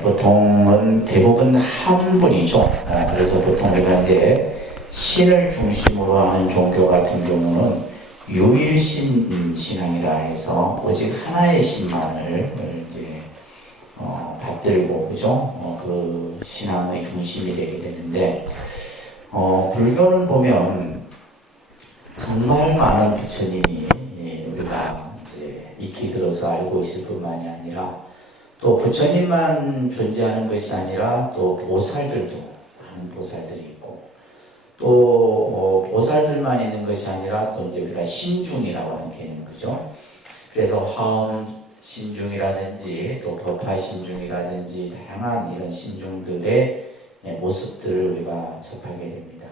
보통은 대부분 한 분이죠. 그래서 보통 우리가 이제 신을 중심으로 하는 종교 같은 경우는 유일신 신앙이라 해서 오직 하나의 신만을 이제 받들고 그죠? 그 신앙의 중심이 되게 되는데 불교는 보면 정말 많은 부처님이 우리가 이제 익히 들어서 알고 있을 뿐만이 아니라 또 부처님만 존재하는 것이 아니라 또 보살들도 많은 보살들이 있고 또 보살들만 있는 것이 아니라 또 이제 우리가 신중이라고 하는 개념 그죠? 그래서 화엄 신중이라든지 또 법화 신중이라든지 다양한 이런 신중들의 모습들을 우리가 접하게 됩니다.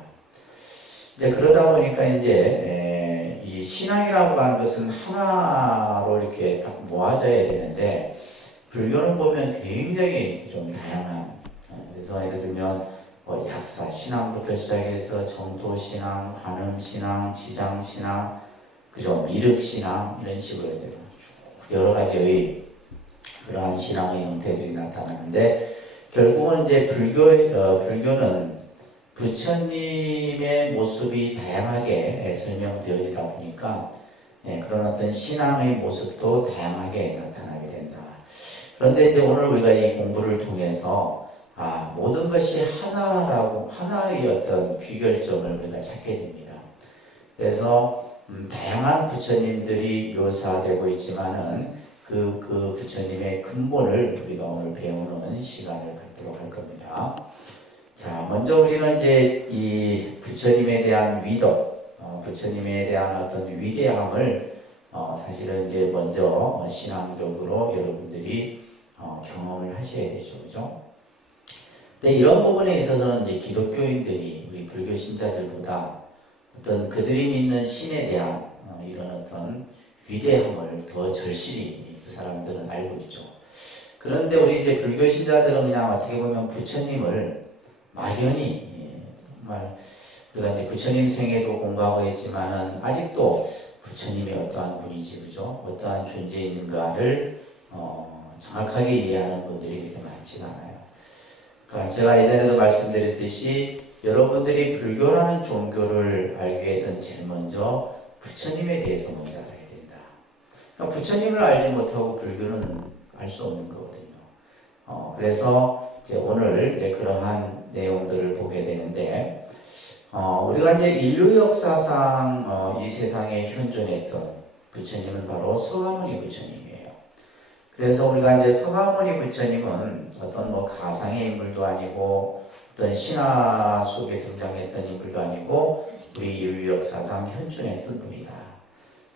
이제 그러다 보니까 이제 이 신앙이라고 하는 것은 하나로 이렇게 딱 모아져야 되는데 불교는 보면 굉장히 좀 다양한 그래서 예를 들면 약사 신앙부터 시작해서 정토 신앙, 관음 신앙, 지장 신앙, 그죠 미륵 신앙 이런 식으로 여러 가지의 그러한 신앙의 형태들이 나타나는데 결국은 이제 불교는 부처님의 모습이 다양하게 설명되어지다 보니까 그런 어떤 신앙의 모습도 다양하게 나타나게 된다. 그런데 이제 오늘 우리가 이 공부를 통해서 모든 것이 하나의 어떤 귀결점을 우리가 찾게 됩니다. 그래서 다양한 부처님들이 묘사되고 있지만은 그 부처님의 근본을 우리가 오늘 배우는 시간을 갖도록 할 겁니다. 자, 먼저 우리는 이제 이 부처님에 대한 위덕, 부처님에 대한 어떤 위대함을 사실은 이제 먼저 신앙적으로 여러분들이 경험을 하셔야 되죠, 그죠? 근데 이런 부분에 있어서는 이제 기독교인들이 우리 불교 신자들보다 어떤 그들이 믿는 신에 대한 이런 어떤 위대함을 더 절실히 그 사람들은 알고 있죠. 그런데 우리 이제 불교 신자들은 그냥 어떻게 보면 부처님을 막연히 정말 우리가 이제 부처님 생애도 공부하고 했지만은 아직도 부처님이 어떠한 분이지 그죠? 어떠한 존재인가를 정확하게 이해하는 분들이 그렇게 많지가 않아요. 그러니까 제가 예전에도 말씀드렸듯이 여러분들이 불교라는 종교를 알기 위해서는 제일 먼저 부처님에 대해서 먼저 알아야 된다. 그러니까 부처님을 알지 못하고 불교는 알 수 없는 거거든요. 그래서 이제 오늘 이제 그러한 내용들을 보게 되는데, 우리가 이제 인류 역사상 이 세상에 현존했던 부처님은 바로 서가모니 부처님이에요. 그래서 우리가 이제 서가모니 부처님은 어떤 가상의 인물도 아니고 어떤 신화 속에 등장했던 인물도 아니고 우리 인류 역사상 현존했던 분이다.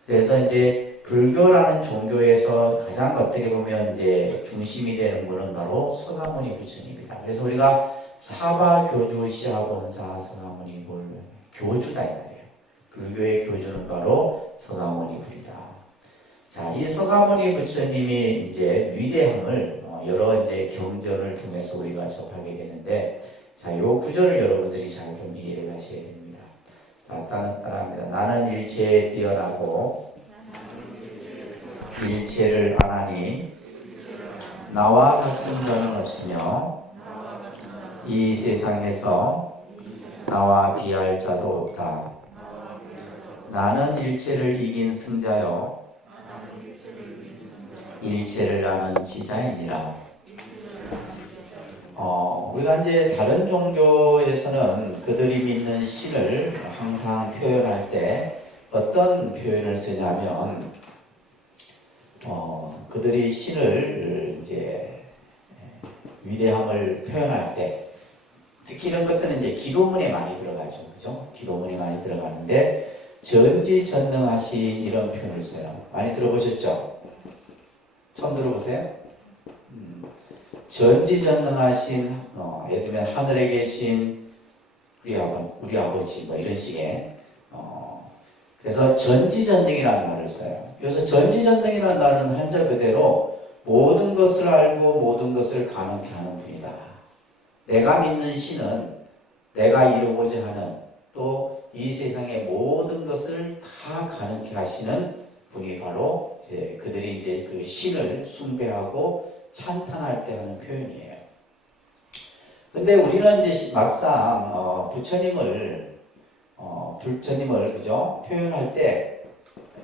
그래서 이제 불교라는 종교에서 가장 어떻게 보면 이제 중심이 되는 분은 바로 서가모니 부처님이다. 그래서 우리가 사바교주 시아본사 서가모니 교주다 이 말이에요. 불교의 교주는 바로 서가모니 불이다. 자, 이 서가모니 부처님이 이제 위대함을 여러 이제 경전을 통해서 우리가 접하게 되는데, 자, 요 구절을 여러분들이 잘 좀 이해를 하셔야 됩니다. 자, 따라합니다. 나는 일체에 뛰어나고 일체를 안하니 나와 같은 자는 없으며 이 세상에서 나와 비할 자도 없다. 나는 일체를 이긴 승자여 일체를 아는 지자이니라. 우리가 이제 다른 종교에서는 그들이 믿는 신을 항상 표현할 때 어떤 표현을 쓰냐면 그들이 신을 이제 위대함을 표현할 때 특히 이런 것들은 이제 기도문에 많이 들어가죠, 그죠? 기도문에 많이 들어가는데 전지전능하신 이런 표현을 써요. 많이 들어보셨죠? 처음 들어보세요? 전지전능하신 예를 들면 하늘에 계신 우리 아버지 뭐 이런 식의 그래서 전지전능이라는 말을 써요. 그래서 전지전능이라는 말은 한자 그대로 모든 것을 알고 모든 것을 가능케 하는 분이다. 내가 믿는 신은 내가 이루고자 하는 또 이 세상의 모든 것을 다 가능케 하시는 분이 바로 그들이 이제 그 신을 숭배하고 찬탄할 때 하는 표현이에요. 근데 우리는 이제 막상 부처님을 그죠? 표현할 때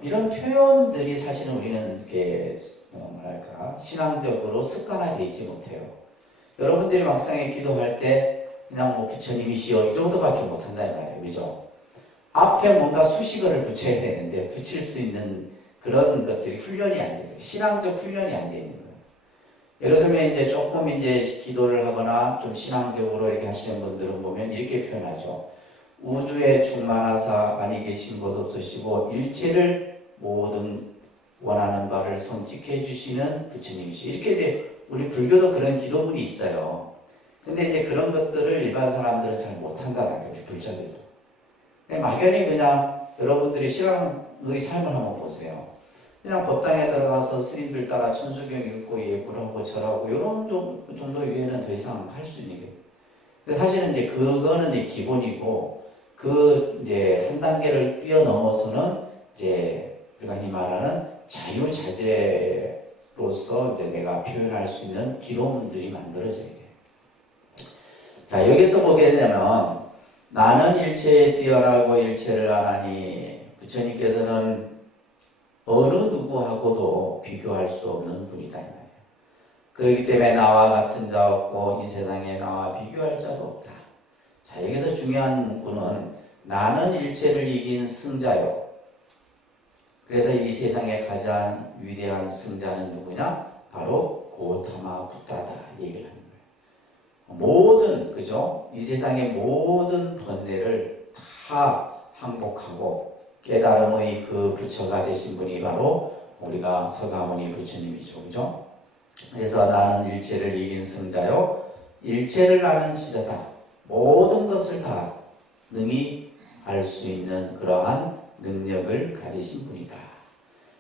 이런 표현들이 사실은 우리는 이렇게 뭐랄까 신앙적으로 습관화되어 있지 못해요. 여러분들이 막상에 기도할 때 그냥 뭐 부처님이시여 이 정도밖에 못한다는 말이에요. 그죠? 앞에 뭔가 수식어를 붙여야 되는데 붙일 수 있는 그런 것들이 훈련이 안 돼요. 신앙적 훈련이 안 돼 있는 거예요. 예를 들면 이제 조금 이제 기도를 하거나 좀 신앙적으로 이렇게 하시는 분들은 보면 이렇게 표현하죠. 우주에 충만하사 아니 계신 것 없으시고 일체를 모든 원하는 바를 성취해 주시는 부처님이시. 이렇게 이제 우리 불교도 그런 기도문이 있어요. 근데 이제 그런 것들을 일반 사람들은 잘 못한다는 거예요. 우리 불자들도. 막연히 그냥 여러분들이 신앙의 삶을 한번 보세요. 그냥 법당에 들어가서 스님들 따라 천수경 읽고 예불하고 절하고 이런 정도 외에는 더 이상 할 수 있는 게. 근데 사실은 이제 그거는 이제 기본이고 그 이제 한 단계를 뛰어넘어서는 이제 우리가 흔히 말하는 자유자재로서 이제 내가 표현할 수 있는 기도문들이 만들어져야 돼요. 자, 여기서 보게 되면 나는 일체에 뛰어나고 일체를 안하니 부처님께서는 어느 누구하고도 비교할 수 없는 분이다 이 말이에요. 그렇기 때문에 나와 같은 자 없고 이 세상에 나와 비교할 자도 없다. 자, 여기서 중요한 문구는 나는 일체를 이긴 승자요. 그래서 이 세상에 가장 위대한 승자는 누구냐? 바로 고타마 붓다다 얘기를 하는 거예요. 모든 그죠? 이 세상의 모든 번뇌를 다 항복하고 깨달음의 그 부처가 되신 분이 바로 우리가 서가모니 부처님이죠. 그죠? 그래서 나는 일체를 이긴 승자요. 일체를 아는 지자다. 모든 것을 다 능히 알 수 있는 그러한 능력을 가지신 분이다.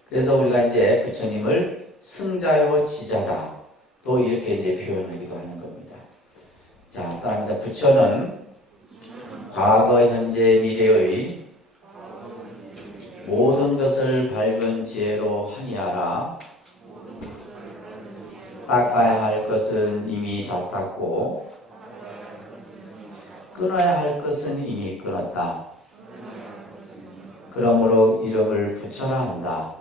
그래서 우리가 이제 부처님을 승자요 지자다. 또 이렇게 이제 표현하기도 하는 겁니다. 자, 따라합니다. 부처는 과거, 현재, 미래의 모든 것을 밝은 지혜로 하니하라. 닦아야 할 것은 이미 다 닦고 끊어야 할 것은 이미 끊었다. 그러므로 이름을 부처라 한다.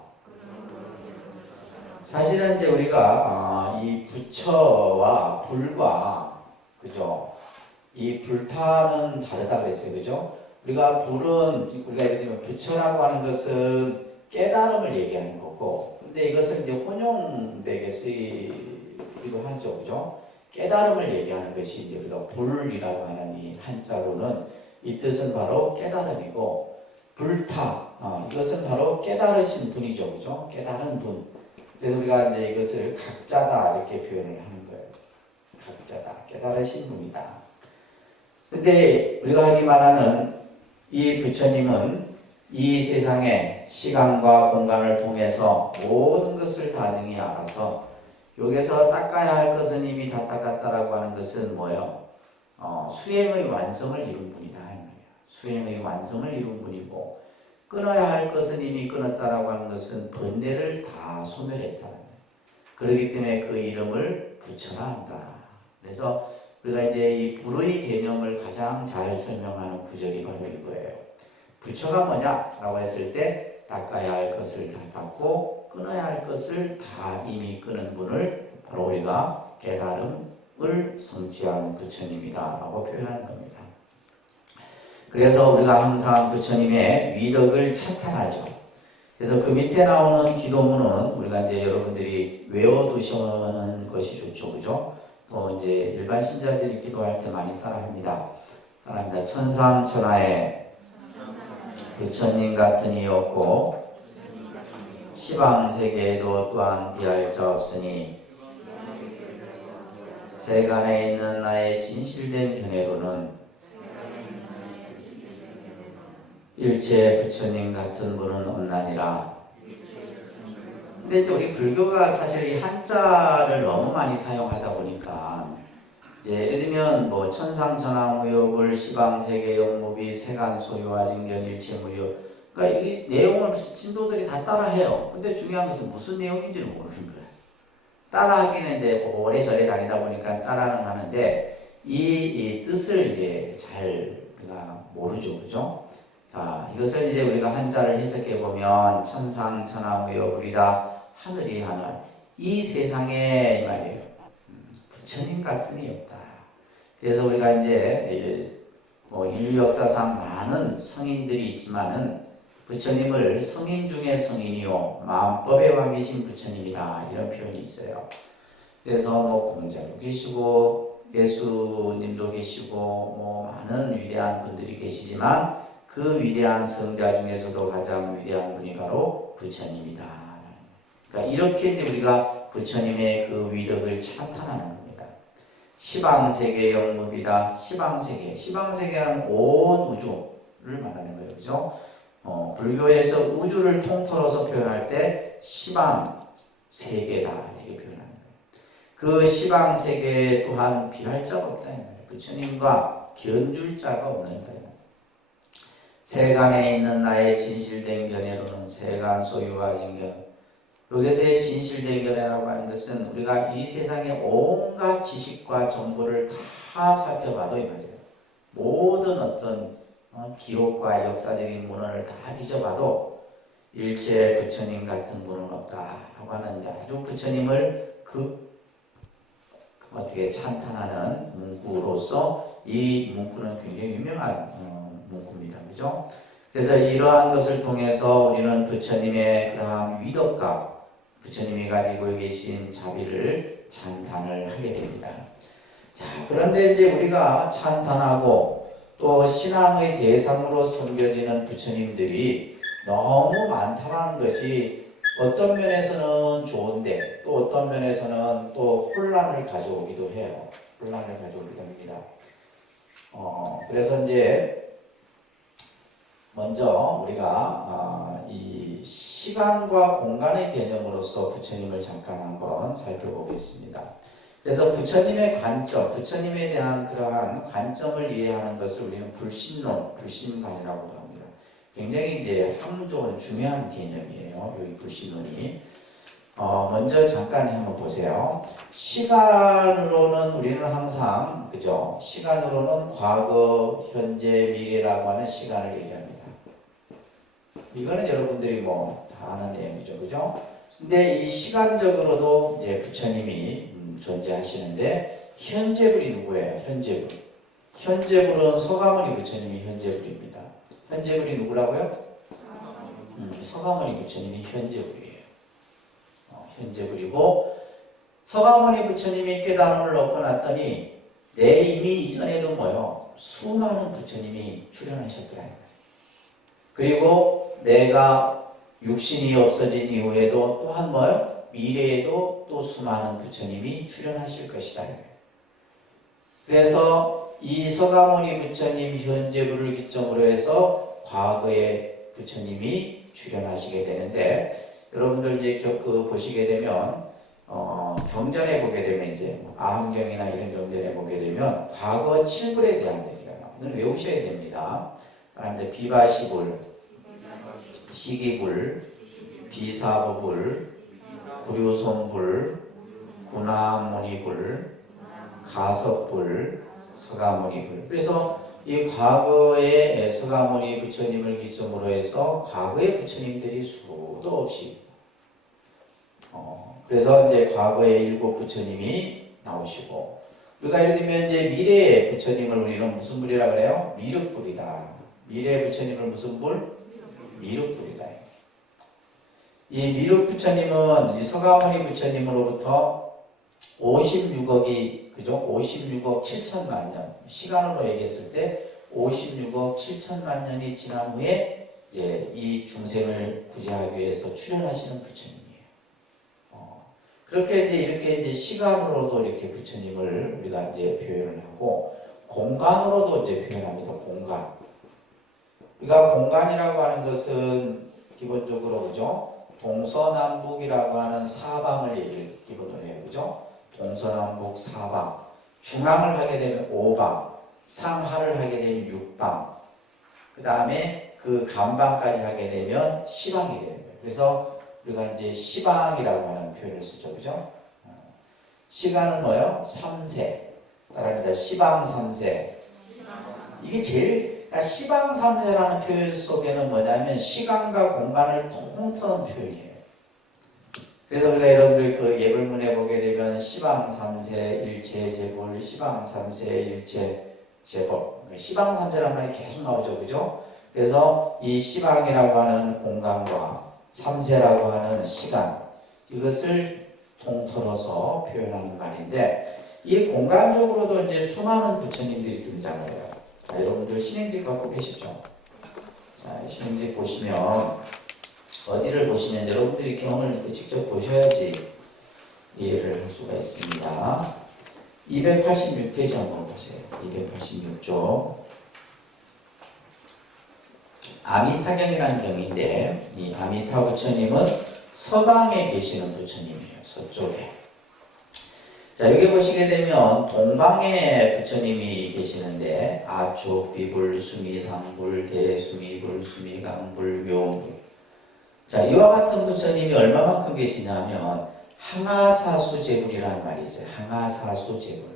사실은 이제 우리가 이 부처와 불과 그죠? 이 불타는 다르다 그랬어요. 그죠? 우리가 예를 들면 부처라고 하는 것은 깨달음을 얘기하는 거고, 근데 이것을 이제 혼용되게 쓰이기도 하죠. 그죠? 깨달음을 얘기하는 것이 이제 우리가 불이라고 하는 이 한자로는 이 뜻은 바로 깨달음이고, 이것은 바로 깨달으신 분이죠. 그죠? 깨달은 분. 그래서 우리가 이제 이것을 각자다 이렇게 표현을 하는 거예요. 각자다. 깨달으신 분이다. 근데 우리가 흔히 말하는 이 부처님은 이 세상의 시간과 공간을 통해서 모든 것을 다 능히 알아서 여기서 닦아야 할 것은 이미 다 닦았다라고 하는 것은 뭐예요? 수행의 완성을 이룬 분이다. 수행의 완성을 이룬 분이고 끊어야 할 것은 이미 끊었다라고 하는 것은 번뇌를 다 소멸했다는 거예요. 그렇기 때문에 그 이름을 부처라 한다. 그래서 우리가 이제 이 불의 개념을 가장 잘 설명하는 구절이 바로 이거예요. 부처가 뭐냐라고 했을 때 닦아야 할 것을 다 닦고 끊어야 할 것을 다 이미 끊은 분을 바로 우리가 깨달음을 성취한 부처님이다라고 표현하는 겁니다. 그래서 우리가 항상 부처님의 위덕을 찬탄하죠. 그래서 그 밑에 나오는 기도문은 우리가 이제 여러분들이 외워두시는 것이 좋죠. 그죠? 또 이제 일반 신자들이 기도할 때 많이 따라합니다. 천상천하에 부처님 같은 이 없고 시방세계에도 또한 비할 자 없으니 세간에 있는 나의 진실된 견해로는 일체 부처님 같은 분은 없나니라. 근데 이제 우리 불교가 사실 이 한자를 너무 많이 사용하다 보니까 이제 예를 들면 뭐 천상천하무효불 시방세계 영무비 세간소유와 징견일체무효, 그러니까 이 내용을 신도들이 다 따라해요. 근데 중요한 것은 무슨 내용인지는 모르는 거예요. 따라하기는 이제 오래전에 다니다 보니까 따라는 하는데 이 뜻을 이제 잘 우리가 모르죠, 그죠? 자, 이것을 이제 우리가 한자를 해석해 보면 천상 천하무여 불이다 하늘이 하늘. 이 세상에 이 말이에요. 부처님 같은 이 없다. 그래서 우리가 이제 뭐 인류 역사상 많은 성인들이 있지만은 부처님을 성인 중에 성인이요 마음법에 와 계신 부처님이다 이런 표현이 있어요. 그래서 뭐 공자도 계시고 예수님도 계시고 뭐 많은 위대한 분들이 계시지만 그 위대한 성자 중에서도 가장 위대한 분이 바로 부처님이다. 그러니까 이렇게 이제 우리가 부처님의 그 위덕을 찬탄하는 겁니다. 시방세계 영무비다. 시방세계. 시방세계는 온 우주를 말하는 거예요. 그죠? 불교에서 우주를 통틀어서 표현할 때 시방세계다. 이렇게 표현합니다. 그 시방세계 또한 비할 자가 없다. 부처님과 견줄 자가 없는 거예요. 세간에 있는 나의 진실된 견해로는 세간 소유와 진견. 여기서의 진실된 견해라고 하는 것은 우리가 이 세상의 온갖 지식과 정보를 다 살펴봐도 이 말이에요. 모든 어떤 기록과 역사적인 문헌을 다 뒤져봐도 일체 부처님 같은 분은 없다라고 하는 아주 부처님을 어떻게 찬탄하는 문구로서 이 문구는 굉장히 유명한 문구입니다. 그죠? 그래서 이러한 것을 통해서 우리는 부처님의 그러한 위덕과 부처님이 가지고 계신 자비를 찬탄을 하게 됩니다. 자, 그런데 이제 우리가 찬탄하고 또 신앙의 대상으로 섬겨지는 부처님들이 너무 많다는 것이 어떤 면에서는 좋은데 또 어떤 면에서는 또 혼란을 가져오기도 해요. 혼란을 가져오기도 합니다. 그래서 이제 먼저 우리가 이 시간과 공간의 개념으로서 부처님을 잠깐 한번 살펴보겠습니다. 그래서 부처님의 관점, 부처님에 대한 그러한 관점을 이해하는 것을 우리는 불신론, 불신관이라고 합니다. 굉장히 이제 학문적으로 중요한 개념이에요. 여기 불신론이. 먼저 잠깐 한번 보세요. 시간으로는 우리는 항상, 그죠? 시간으로는 과거, 현재, 미래라고 하는 시간을 얘기합니다. 이거는 여러분들이 뭐 다 아는 내용이죠. 그죠? 근데 이 시간적으로도 이제 부처님이 존재하시는데, 현재불이 누구예요? 현재불. 현재불은 서가모니 부처님이 현재불입니다. 현재불이 누구라고요? 서가모니 부처님이 현재불이에요. 현재불이고, 서가모니 부처님이 깨달음을 얻고 났더니 내 이미 이전에도 뭐요? 수많은 부처님이 출현하셨더라. 그리고 내가 육신이 없어진 이후에도 또한 뭐요? 미래에도 또 수많은 부처님이 출현하실 것이다. 그래서 이 서가모니 부처님 현재불을 기점으로 해서 과거에 부처님이 출현하시게 되는데, 여러분들 이제 보시게 되면 경전에 보게 되면 이제 아함경이나 이런 경전에 보게 되면 과거 7불에 대한 얘기가 나와요. 이건 외우셔야 됩니다. 그다음에 비바시불, 시기불, 비사부불, 구류손불, 구나모니불, 가섭불, 서가모니불. 그래서 이 과거의 서가모니 부처님을 기점으로 해서 과거의 부처님들이 수도 없이 그래서 이제 과거의 7 부처님이 나오시고, 우리가 예를 들면 이제 미래의 부처님을 우리는 무슨 불이라 그래요? 미륵불이다. 미래의 부처님을 무슨 불? 미륵불이다. 이 미륵 부처님은 이 서가모니 부처님으로부터 56억이, 그죠? 56억 7천만 년. 시간으로 얘기했을 때 56억 7천만 년이 지난 후에 이제 이 중생을 구제하기 위해서 출현하시는 부처님이에요. 그렇게 이렇게 시간으로도 이렇게 부처님을 우리가 이제 표현을 하고, 공간으로도 이제 표현합니다. 공간. 우리가 공간이라고 하는 것은 기본적으로, 그죠? 동서남북이라고 하는 사방을 얘기를 기본으로 해요. 그죠? 동서남북 사방. 중앙을 하게 되면 오방. 상하를 하게 되면 육방. 그 다음에 그 간방까지 하게 되면 시방이 되는 거예요. 그래서 우리가 이제 시방이라고 하는 표현을 쓰죠. 그죠? 시간은 뭐예요? 3세. 따라합니다. 시방삼세. 이게 제일, 그러니까 시방삼세라는 표현 속에는 뭐냐면 시간과 공간을 통틀는 표현이에요. 그래서 우리가 여러분들 그 예불문에 보게 되면 시방삼세 일체재불, 시방삼세 일체재법, 시방삼세라는 말이 계속 나오죠, 그죠? 그래서 이 시방이라고 하는 공간과 삼세라고 하는 시간, 이것을 통틀어서 표현하는 말인데, 이 공간적으로도 이제 수많은 부처님들이 등장해요. 자, 여러분들 신행집 갖고 계시죠? 자, 신행집 보시면 어디를 보시면 여러분들이 경을 이렇게 직접 보셔야지 이해를 할 수가 있습니다. 286페이지 한번 보세요. 286쪽. 아미타경이라는 경인데, 이 아미타 부처님은 서방에 계시는 부처님이에요. 서쪽에. 자, 여기 보시게 되면 동방에 부처님이 계시는데, 아촉, 비불, 수미, 상불, 대수미불, 수미강불, 묘불. 자, 이와 같은 부처님이 얼마만큼 계시냐면 항아사수제불이라는 말이 있어요. 항아사수제불.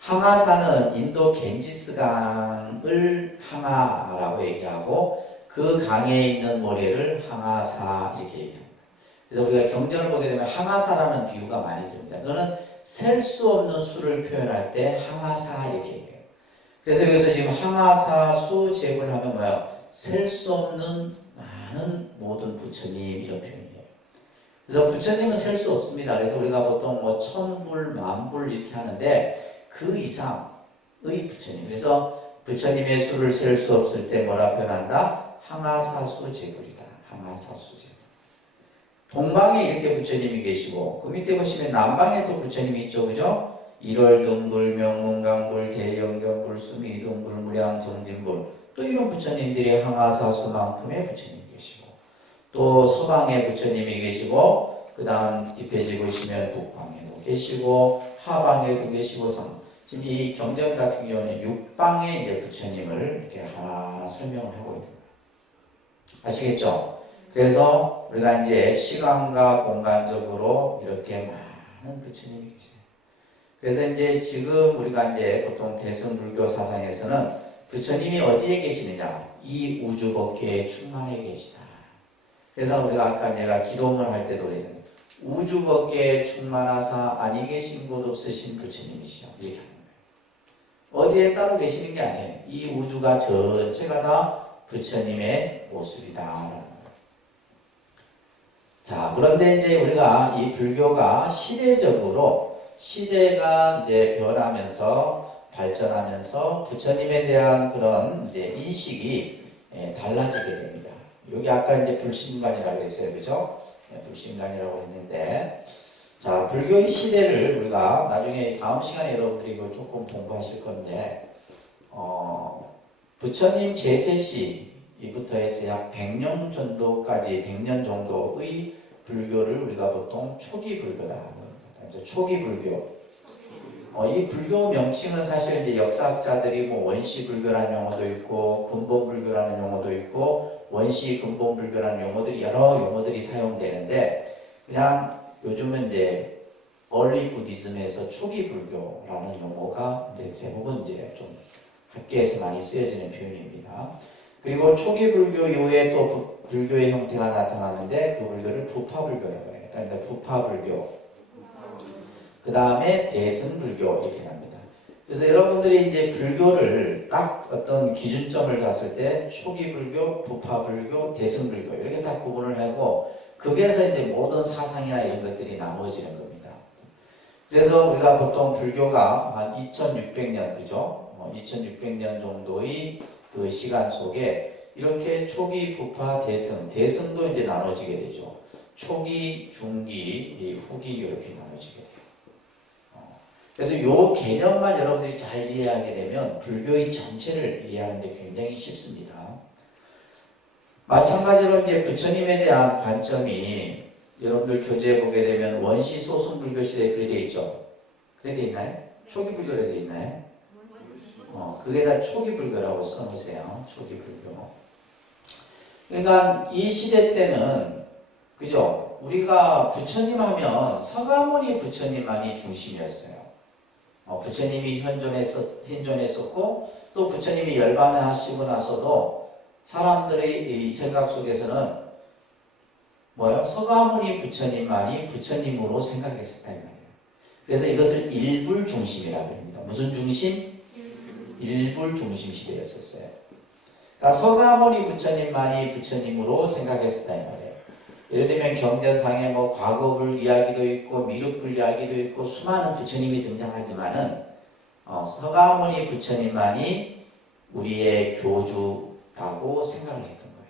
항아사는 인도 겐지스강을 항아라고 얘기하고 그 강에 있는 모래를 항아사 이렇게 얘기합니다. 그래서 우리가 경전을 보게 되면 항아사라는 비유가 많이 듭니다. 그거는 셀 수 없는 수를 표현할 때 항아사 이렇게 얘기해요. 그래서 여기서 지금 항아사수 제불하면 뭐예요? 셀 수 없는 많은 모든 부처님 이런 표현이에요. 그래서 부처님은 셀 수 없습니다. 그래서 우리가 보통 뭐 천불, 만불 이렇게 하는데 그 이상의 부처님. 그래서 부처님의 수를 셀 수 없을 때 뭐라 표현한다? 항아사수 제불이다. 항아사수 제불. 동방에 이렇게 부처님이 계시고 그 밑에 보시면 남방에 또 부처님이 있죠, 그죠? 일월등불, 명문강불, 대영경불, 수미등불, 무량정진불, 또 이런 부처님들이 항아사수만큼의 부처님이 계시고 또 서방에 부처님이 계시고 그 다음 뒷페이지 보시면 북방에도 계시고 하방에도 계시고 지금 이 경전 같은 경우는 육방에 이제 부처님을 이렇게 하나하나 설명을 하고 있는 거예요. 아시겠죠? 그래서 우리가 이제 시간과 공간적으로 이렇게 많은 부처님이 계세요. 그래서 이제 지금 우리가 이제 보통 대승불교 사상에서는 부처님이 어디에 계시느냐? 이 우주법계에 충만해 계시다. 그래서 우리가 아까 내가 기도문 할 때도 그랬잖아요. 우주법계에 충만하사 아니 계신 곳 없으신 부처님이시죠. 이렇게 하는 거예요. 어디에 따로 계시는 게 아니에요. 이 우주가 전체가 다 부처님의 모습이다. 자, 그런데 이제 우리가 이 불교가 시대가 이제 변하면서 발전하면서 부처님에 대한 그런 이제 인식이 달라지게 됩니다. 여기 아까 이제 불신간이라고 했어요. 그죠? 불신간이라고 했는데, 자, 불교의 시대를 우리가 나중에 다음 시간에 여러분들이 이거 조금 공부하실 건데, 부처님 제세시부터 해서 약 100년 정도까지, 100년 정도의 불교를 우리가 보통 초기 불교다. 이제 초기 불교. 이 불교 명칭은 사실 이제 역사학자들이 뭐 원시 불교라는 용어도 있고, 근본 불교라는 용어도 있고, 원시 근본 불교라는 용어들이 여러 용어들이 사용되는데, 그냥 요즘은 이제 얼리 부디즘에서 초기 불교라는 용어가 이제 대부분 이제 좀 학계에서 많이 쓰여지는 표현입니다. 그리고 초기 불교 이후에 또 불교의 형태가 나타나는데 그 불교를 부파불교라고 해요. 그러니까 부파불교. 그 다음에 대승불교 이렇게 갑니다. 그래서 여러분들이 이제 불교를 딱 어떤 기준점을 뒀을 때 초기 불교, 부파불교, 대승불교 이렇게 딱 구분을 하고 거기에서 이제 모든 사상이나 이런 것들이 나누어지는 겁니다. 그래서 우리가 보통 불교가 한 2600년, 그죠? 2600년 정도의 그 시간 속에 이렇게 초기, 부파, 대승도 이제 나눠지게 되죠. 초기, 중기, 후기 이렇게 나눠지게 돼요. 그래서 이 개념만 여러분들이 잘 이해하게 되면 불교의 전체를 이해하는 데 굉장히 쉽습니다. 마찬가지로 이제 부처님에 대한 관점이 여러분들 교재에 보게 되면 원시 소승 불교 시대에 그래 돼 있죠. 그래 돼 있나요? 초기 불교로 돼 있나요? 그게 다 초기 불교라고 써놓으세요. 초기 불교. 그러니까 이 시대 때는 그죠? 우리가 부처님 하면 서가모니 부처님만이 중심이었어요. 부처님이 현존했었고 또 부처님이 열반하시고 나서도 사람들의 이 생각 속에서는 서가모니 부처님만이 부처님으로 생각했었다 이 말이에요. 그래서 이것을 일불중심이라고 합니다. 무슨 중심? 일불중심 시대였었어요. 그러니까 서가모니 부처님만이 부처님으로 생각했었다 이 말이에요. 예를 들면 경전상에 과거불 이야기도 있고 미륵불 이야기도 있고 수많은 부처님이 등장하지만은 서가모니 부처님만이 우리의 교주라고 생각을 했던 거예요.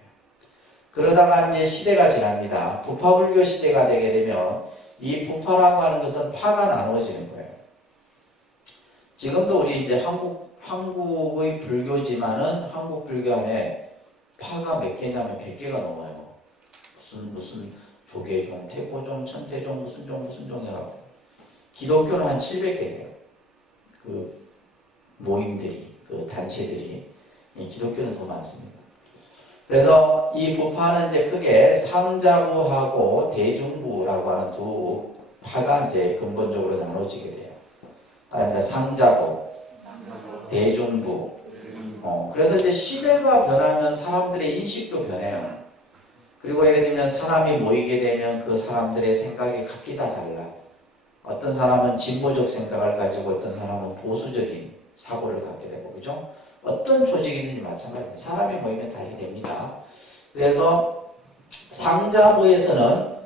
그러다가 이제 시대가 지납니다. 부파불교 시대가 되게 되면 이 부파라고 하는 것은 파가 나누어지는 거예요. 지금도 우리 이제 한국의 불교지만은 한국 불교 안에 파가 몇 개냐면 100개가 넘어요. 무슨 조계종, 태고종, 천태종, 무슨 종 해가지고 기독교는 한 700개 돼요. 그 모임들이, 그 단체들이. 기독교는 더 많습니다. 그래서 이 부파는 이제 크게 상자부하고 대중부라고 하는 두 파가 이제 근본적으로 나눠지게 돼요. 그러니까 상자부, 대중부. 그래서 이제 시대가 변하면 사람들의 인식도 변해요. 그리고 예를 들면 사람이 모이게 되면 그 사람들의 생각이 각기 다 달라. 어떤 사람은 진보적 생각을 가지고 어떤 사람은 보수적인 사고를 갖게 되고, 그죠? 어떤 조직이든지 마찬가지입니다. 사람이 모이면 달리 됩니다. 그래서 상자부에서는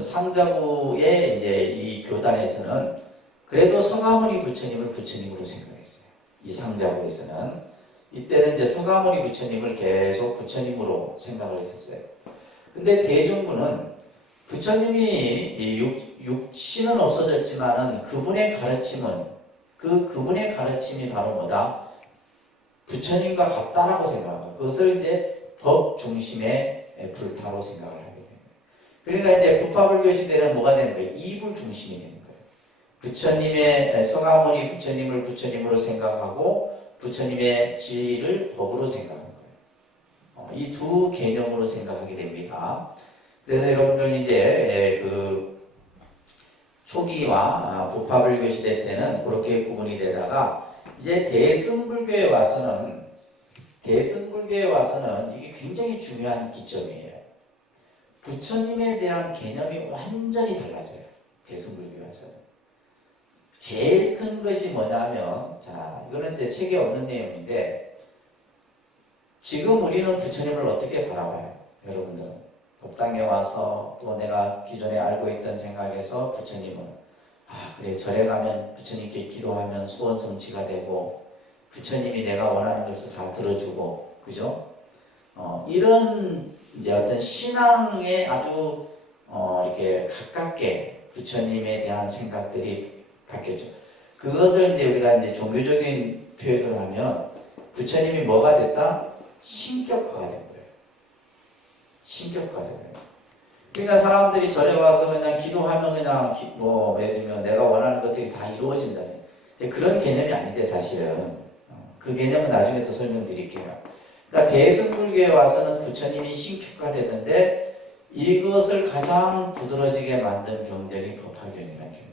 상자부의 이제 이 교단에서는 그래도 서가모니 부처님을 부처님으로 생각했어요. 이 상자부에서는. 이때는 이제 서가모니 부처님을 계속 부처님으로 생각을 했었어요. 근데 대중부는 부처님이 육신은 없어졌지만은 그분의 가르침은 그분의 가르침이 바로 뭐다? 부처님과 같다라고 생각합니다. 그것을 이제 법 중심의 불타로 생각을 하게 됩니다. 그러니까 이제 부파불교 시대는 뭐가 되는 거예요? 이불 중심이 되는 거예요. 부처님의 서가모니 부처님을 부처님으로 생각하고 부처님의 진리를 법으로 생각하는 거예요. 이 두 개념으로 생각하게 됩니다. 그래서 여러분들 이제 그 초기와 부파불교 시대 때는 그렇게 구분이 되다가 이제 대승불교에 와서는 이게 굉장히 중요한 기점이에요. 부처님에 대한 개념이 완전히 달라져요. 대승불교에 와서는. 제일 큰 것이 뭐냐면, 이거는 이제 책에 없는 내용인데, 지금 우리는 부처님을 어떻게 바라봐요? 여러분들은. 법당에 와서 또 내가 기존에 알고 있던 생각에서 부처님은, 그래, 절에 가면 부처님께 기도하면 소원 성취가 되고, 부처님이 내가 원하는 것을 다 들어주고, 그죠? 이런 이제 어떤 신앙에 아주, 이렇게 가깝게 부처님에 대한 생각들이 바뀌었죠. 그것을 이제 우리가 이제 종교적인 표현을 하면 부처님이 뭐가 됐다? 신격화가 된 거예요. 신격화가 된 거예요. 그러니까 사람들이 절에 와서 그냥 기도하면 그냥 예를 들면 내가 원하는 것들이 다 이루어진다. 이제 그런 개념이 아닌데 사실은 그 개념은 나중에 또 설명드릴게요. 그러니까 대승불교에 와서는 부처님이 신격화되는데 이것을 가장 두드러지게 만든 경전이 법화경이라는 경이에요.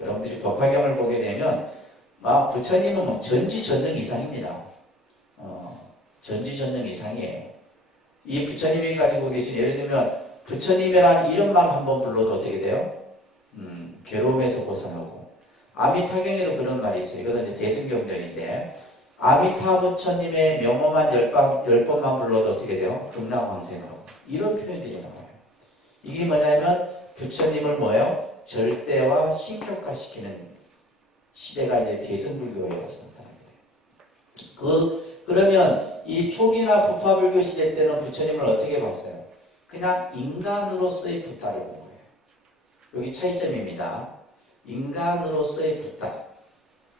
여러분들이 법화경을 보게 되면 부처님은 전지전능 이상입니다. 전지전능 이상이에요. 이 부처님이 가지고 계신 예를 들면 부처님이라는 이름만 한번 불러도 어떻게 돼요? 괴로움에서 벗어나고 아미타경에도 그런 말이 있어요. 이거는 이제 대승경전인데 아미타 부처님의 명호만 10번만 불러도 어떻게 돼요? 극락왕생하고 이런 표현들이 나와요. 이게 뭐냐면 부처님을 뭐예요? 절대와 신격화시키는 시대가 이제 대승불교에 와서 나타납니다. 그러면 이 초기나 부파불교 시대 때는 부처님을 어떻게 봤어요? 그냥 인간으로서의 붓다를 본 거예요. 여기 차이점입니다. 인간으로서의 붓다.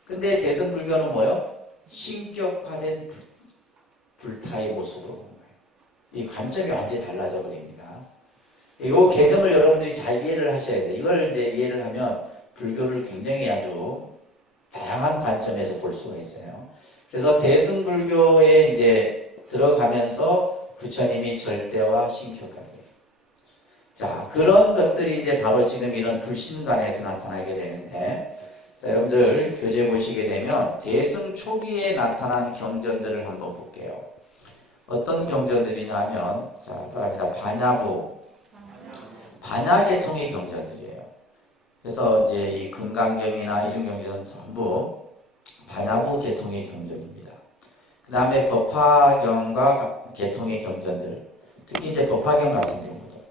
근데 대승불교는 뭐예요? 신격화된 불타의 모습으로 본 거예요. 이 관점이 완전히 달라져 버립니다. 이 개념을 여러분들이 잘 이해를 하셔야 돼요. 이걸 이제 이해를 하면 불교를 굉장히 아주 다양한 관점에서 볼 수가 있어요. 그래서 대승불교에 이제 들어가면서 부처님이 절대와 신격화돼요. 자, 그런 것들이 이제 바로 지금 이런 불신관에서 나타나게 되는데, 자, 여러분들 교재 보시게 되면 대승 초기에 나타난 경전들을 한번 볼게요. 어떤 경전들이냐 하면, 자, 따라합니다. 반야계통의 경전들이에요. 그래서 이제 이 금강경이나 이런 경전은 전부 반야부 계통의 경전입니다. 그 다음에 법화경과 계통의 경전들, 특히 이제 법화경 같은 경우도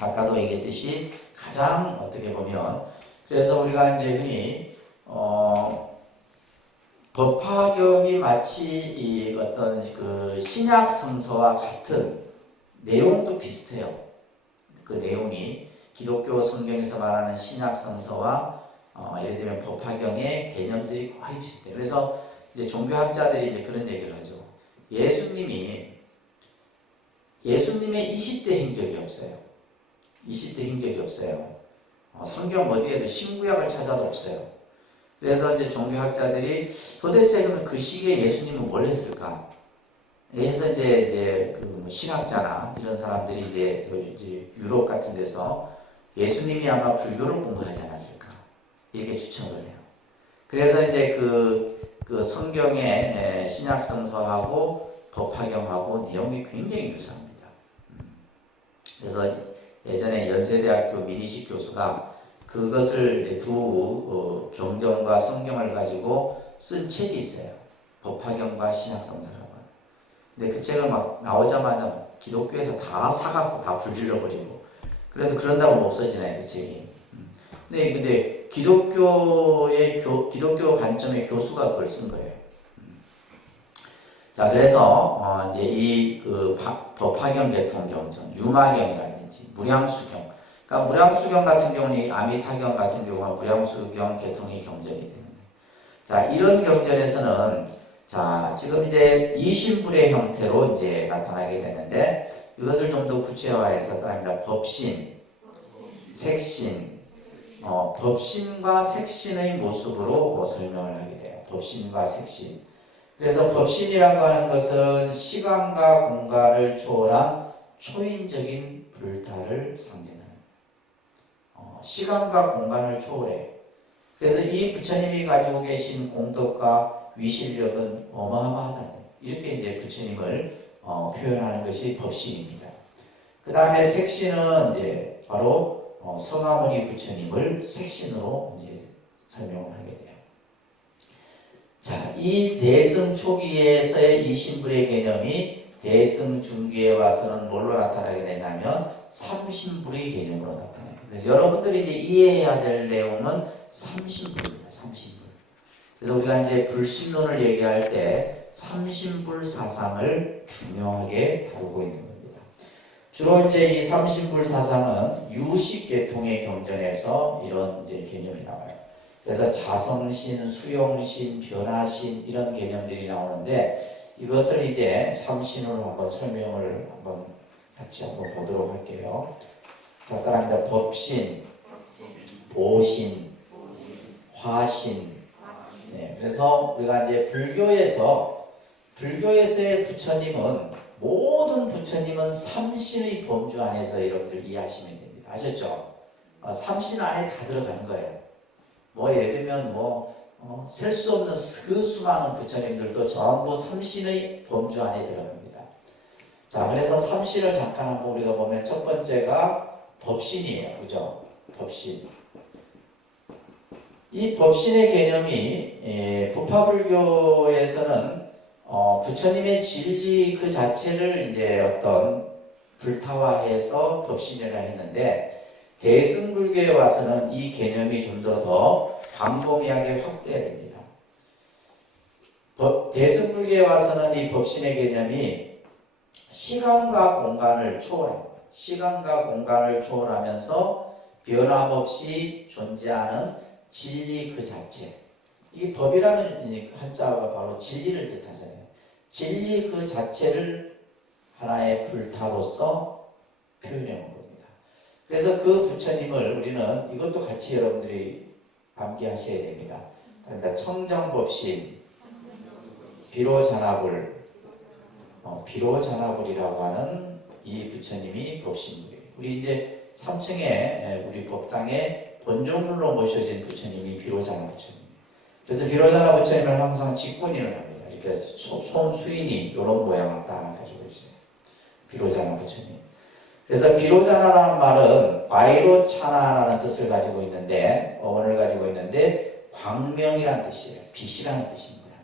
아까도 얘기했듯이 가장 어떻게 보면, 그래서 우리가 이제 흔히 법화경이 마치 이 어떤 그 신약 성서와 같은 내용도 비슷해요. 그 내용이 기독교 성경에서 말하는 신약 성서와 예를 들면 법화경의 개념들이 거의 비슷해요. 그래서 이제 종교학자들이 이제 그런 얘기를 하죠. 예수님의 20대 행적이 없어요. 20대 행적이 없어요. 성경 어디에도 신구약을 찾아도 없어요. 그래서 이제 종교학자들이 도대체 그러면 그 시기에 예수님은 뭘 했을까? 그래서 이제 그 신학자나 이런 사람들이 이제 유럽 같은 데서 예수님이 아마 불교를 공부하지 않았을까? 이렇게 추측을 해요. 그래서 이제 그 성경의 신약 성서하고 법화경하고 내용이 굉장히 유사합니다. 그래서 예전에 연세대학교 민희식 교수가 그것을 이제 두 경전과 성경을 가지고 쓴 책이 있어요. 법화경과 신약 성서라고. 근데 그 책을 막 나오자마자 기독교에서 다 사갖고 다 불질러버리고, 그래도 그런다고 없어지나요, 그 책이. 근데 기독교 관점의 교수가 그걸 쓴 거예요. 자, 그래서 이제 이 법화경 계통 경전, 유마경이라든지 무량수경, 그러니까 무량수경 같은 경우는 아미타경 같은 경우가 무량수경 계통의 경전이 되는 거예요. 자, 이런 경전에서는 자, 지금 이제 이신불의 형태로 이제 나타나게 되는데, 이것을 좀 더 구체화해서 따릅니다. 법신, 색신, 법신과 색신의 모습으로 설명을 하게 돼요. 법신과 색신. 그래서 법신이라고 하는 것은 시간과 공간을 초월한 초인적인 불타를 상징하는, 시간과 공간을 초월해. 그래서 이 부처님이 가지고 계신 공덕과 위실력은 어마어마하다. 이렇게 이제 부처님을 표현하는 것이 법신입니다. 그 다음에 색신은 이제 바로 성하모니 부처님을 색신으로 이제 설명을 하게 돼요. 자, 이 대승 초기에서의 이 신불의 개념이 대승 중기에 와서는 뭘로 나타나게 되냐면 삼신불의 개념으로 나타나요. 그래서 여러분들이 이제 이해해야 될 내용은 삼신불입니다. 삼신불. 그래서 우리가 이제 불신론을 얘기할 때 삼신불 사상을 중요하게 다루고 있는 겁니다. 주로 이제 이 삼신불 사상은 유식계통의 경전에서 이런 이제 개념이 나와요. 그래서 자성신, 수용신, 변화신 이런 개념들이 나오는데, 이것을 이제 삼신으로 한번 설명을 같이 한번 보도록 할게요. 자, 따라합니다. 법신, 보신, 화신. 네, 그래서 우리가 이제 불교에서의 부처님은, 모든 부처님은 삼신의 범주 안에서 여러분들 이해하시면 됩니다. 아셨죠? 삼신 안에 다 들어가는 거예요. 뭐 예를 들면 셀 수 없는 그 수많은 부처님들도 전부 삼신의 범주 안에 들어갑니다. 자, 그래서 삼신을 잠깐 한번 우리가 보면 첫 번째가 법신이에요. 그죠? 법신. 이 법신의 개념이 부파불교에서는 부처님의 진리 그 자체를 이제 어떤 불타화해서 법신이라 했는데, 대승불교에 와서는 이 개념이 좀 더 광범위하게 확대됩니다. 대승불교에 와서는 이 법신의 개념이 시간과 공간을 초월하면서 변함없이 존재하는 진리 그 자체. 이 법이라는 한자가 바로 진리를 뜻하잖아요. 진리 그 자체를 하나의 불타로서 표현해 온 겁니다. 그래서 그 부처님을 우리는 이것도 같이 여러분들이 암기하셔야 됩니다. 그러니까 청정법신, 비로자나불이라고 하는 이 부처님이 법신이에요. 우리 이제 3층에 우리 법당에 본종불로 모셔진 부처님이 비로자나 부처님. 그래서 비로자나 부처님을 항상 직분인을 합니다. 이렇게 손수인이 이런 모양을 딱 가지고 있어요. 비로자나 부처님. 그래서 비로자나라는 말은 바이로차나라는 뜻을 가지고 있는데, 어원을 가지고 있는데 광명이라는 뜻이에요. 빛이라는 뜻입니다.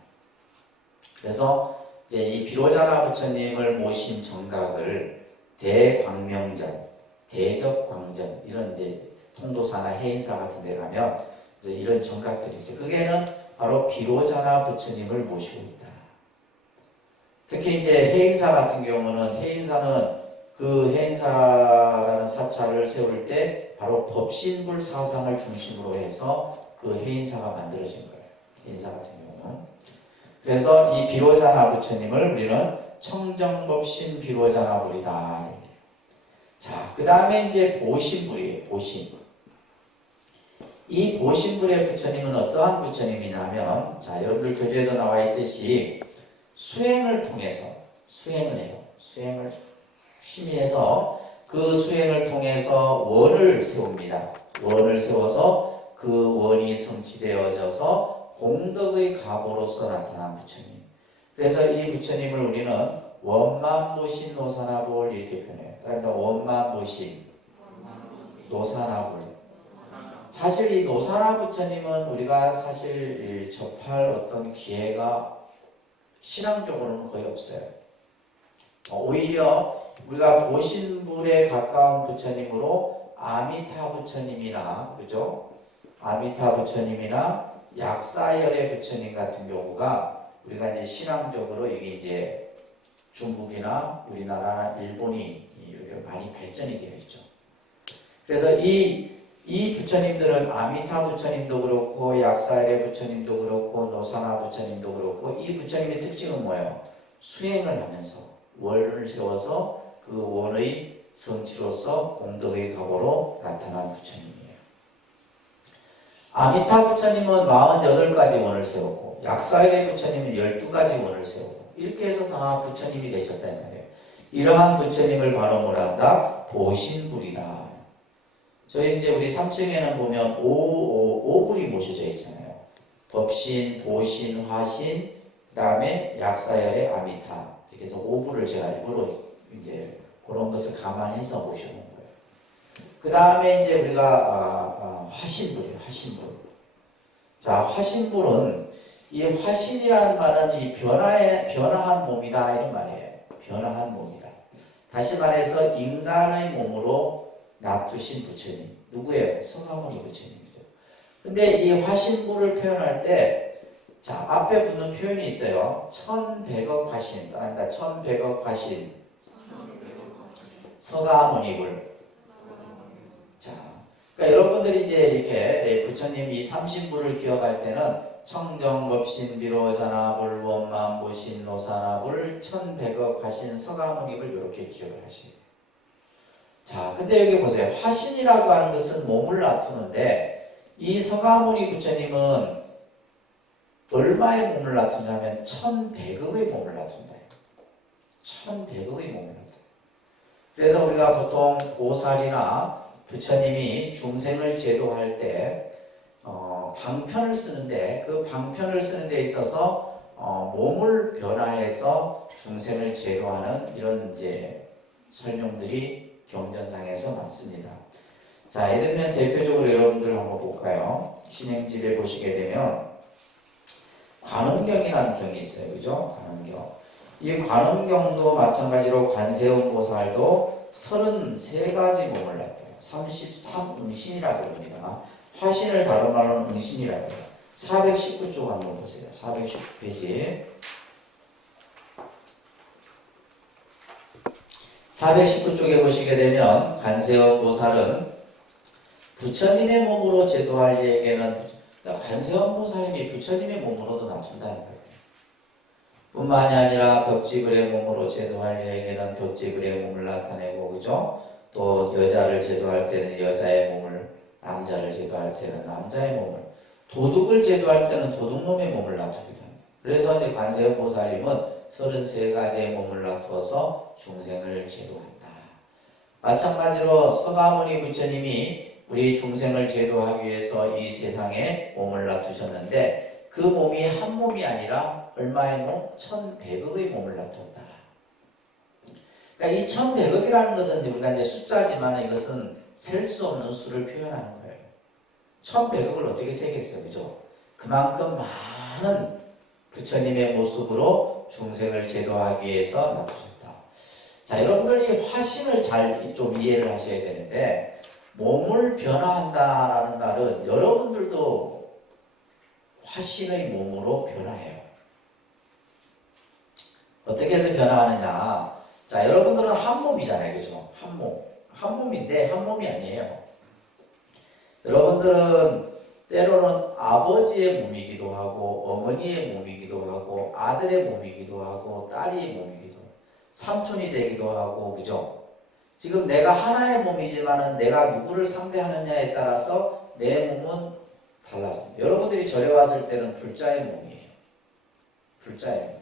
그래서 이제 이 비로자나 부처님을 모신 정각을 대광명전, 대적광전 이런 이제 통도사나 해인사 같은 데 가면 이제 이런 정각들이 있어요. 그게는 바로 비로자나 부처님을 모시고 있다. 특히 이제 해인사 같은 경우는 해인사는 그 해인사라는 사찰을 세울 때 바로 법신불 사상을 중심으로 해서 그 해인사가 만들어진 거예요. 해인사 같은 경우는. 그래서 이 비로자나 부처님을 우리는 청정법신 비로자나불이다. 자, 그 다음에 이제 보신불이에요. 보신불. 이 보신불의 부처님은 어떠한 부처님이냐면, 자, 여러분들 교재에도 나와 있듯이 수행을 통해서 수행을 해요. 수행을 열심히 해서 그 수행을 통해서 원을 세웁니다. 원을 세워서 그 원이 성취되어져서 공덕의 가보로서 나타난 부처님. 그래서 이 부처님을 우리는 원만보신 노사나불 이렇게 표현해요. 그러니까 원만보신 노사나불. 사실 이 노사나 부처님은 우리가 사실 접할 어떤 기회가 신앙적으로는 거의 없어요. 오히려 우리가 보신불에 가까운 부처님으로 아미타 부처님이나, 그죠? 아미타 부처님이나 약사열의 부처님 같은 경우가 우리가 이제 신앙적으로 이게 이제 중국이나 우리나라나 일본이 이렇게 많이 발전이 되어 있죠. 그래서 이 부처님들은 아미타 부처님도 그렇고 약사열의 부처님도 그렇고 노사나 부처님도 그렇고 이 부처님의 특징은 뭐예요? 수행을 하면서 원을 세워서 그 원의 성취로서 공덕의 가보로 나타난 부처님이에요. 아미타 부처님은 48가지 원을 세웠고 약사열의 부처님은 12가지 원을 세우고 이렇게 해서 다 부처님이 되셨다는 말이에요. 이러한 부처님을 바로 뭐라 한다? 보신불이다. 저희 이제 우리 3층에는 보면 오불이 모셔져 있잖아요. 법신, 보신, 화신, 그 다음에 약사열의 아미타. 이렇게 해서 오불을 제가 일부러 이제 그런 것을 감안해서 모셔놓은 거예요. 그 다음에 이제 우리가 화신불이에요. 화신불. 자, 화신불은 이 화신이라는 말은 이 변화한 몸이다 이런 말이에요. 변화한 몸이다. 다시 말해서 인간의 몸으로 납두신 부처님. 누구예요? 서가모니 부처님이죠. 근데 이 화신불을 표현할 때, 자, 앞에 붙는 표현이 있어요. 1100억 화신. 그러니까 1100억 화신. 서가모니불. 자, 그러니까 여러분들이 이제 이렇게 부처님 이 삼신불을 기억할 때는 청정법신 비로자나불 원만보신 노사나불 1100억 화신 서가모니불 이렇게 기억을 하시면 돼요. 자, 근데 여기 보세요. 화신이라고 하는 것은 몸을 나투는데 이 서가모니 부처님은 얼마의 몸을 나투냐면 1100억의 몸을 나툰다. 1100억의 몸을 나툰다. 그래서 우리가 보통 보살이나 부처님이 중생을 제도할 때 방편을 쓰는데 그 방편을 쓰는 데 있어서 몸을 변화해서 중생을 제도하는 이런 이제 설명들이 경전상에서 많습니다. 자, 예를 들면 대표적으로 여러분들 한번 볼까요? 신행집에 보시게 되면 관음경이라는 경이 있어요. 그죠? 관음경. 이 관음경도 마찬가지로 관세음 보살도 33가지 몸을 나타요. 33응신이라고 합니다. 화신을 다른 말로는 응신이라고 해요. 419쪽 한번 보세요. 419페이지. 419쪽에 보시게 되면 관세음 보살은 부처님의 몸으로 제도할 이에게는 관세음 보살님이 부처님의 몸으로도 낮춘다는 거예요. 뿐만이 아니라 벽지불의 몸으로 제도할 이에게는 벽지불의 몸을 나타내고, 그죠? 또 여자를 제도할 때는 여자의 몸을, 남자를 제도할 때는 남자의 몸을, 도둑을 제도할 때는 도둑놈의 몸을 나투기도 합니다. 그래서 이제 관세음 보살님은 33가지의 몸을 나투어서 중생을 제도한다. 마찬가지로 서가모니 부처님이 우리 중생을 제도하기 위해서 이 세상에 몸을 놔두셨는데 그 몸이 한 몸이 아니라 얼마의 몸? 1100억의 몸을 놔뒀다. 그러니까 이 1100억이라는 것은 우리가 이제 숫자지만 이것은 셀 수 없는 수를 표현하는 거예요. 1100억을 어떻게 세겠어요? 그죠? 그만큼 많은 부처님의 모습으로 중생을 제도하기 위해서 놔두셨다. 자, 여러분들이 화신을 잘 좀 이해를 하셔야 되는데 몸을 변화한다라는 말은 여러분들도 화신의 몸으로 변화해요. 어떻게 해서 변화하느냐? 자, 여러분들은 한 몸이잖아요. 그죠? 한 몸. 한 몸인데 한 몸이 아니에요. 여러분들은 때로는 아버지의 몸이기도 하고 어머니의 몸이기도 하고 아들의 몸이기도 하고 딸의 몸이기도 하고 삼촌이 되기도 하고 그죠? 지금 내가 하나의 몸이지만은 내가 누구를 상대하느냐에 따라서 내 몸은 달라집니다. 여러분들이 절에 왔을 때는 불자의 몸이에요. 불자의 몸.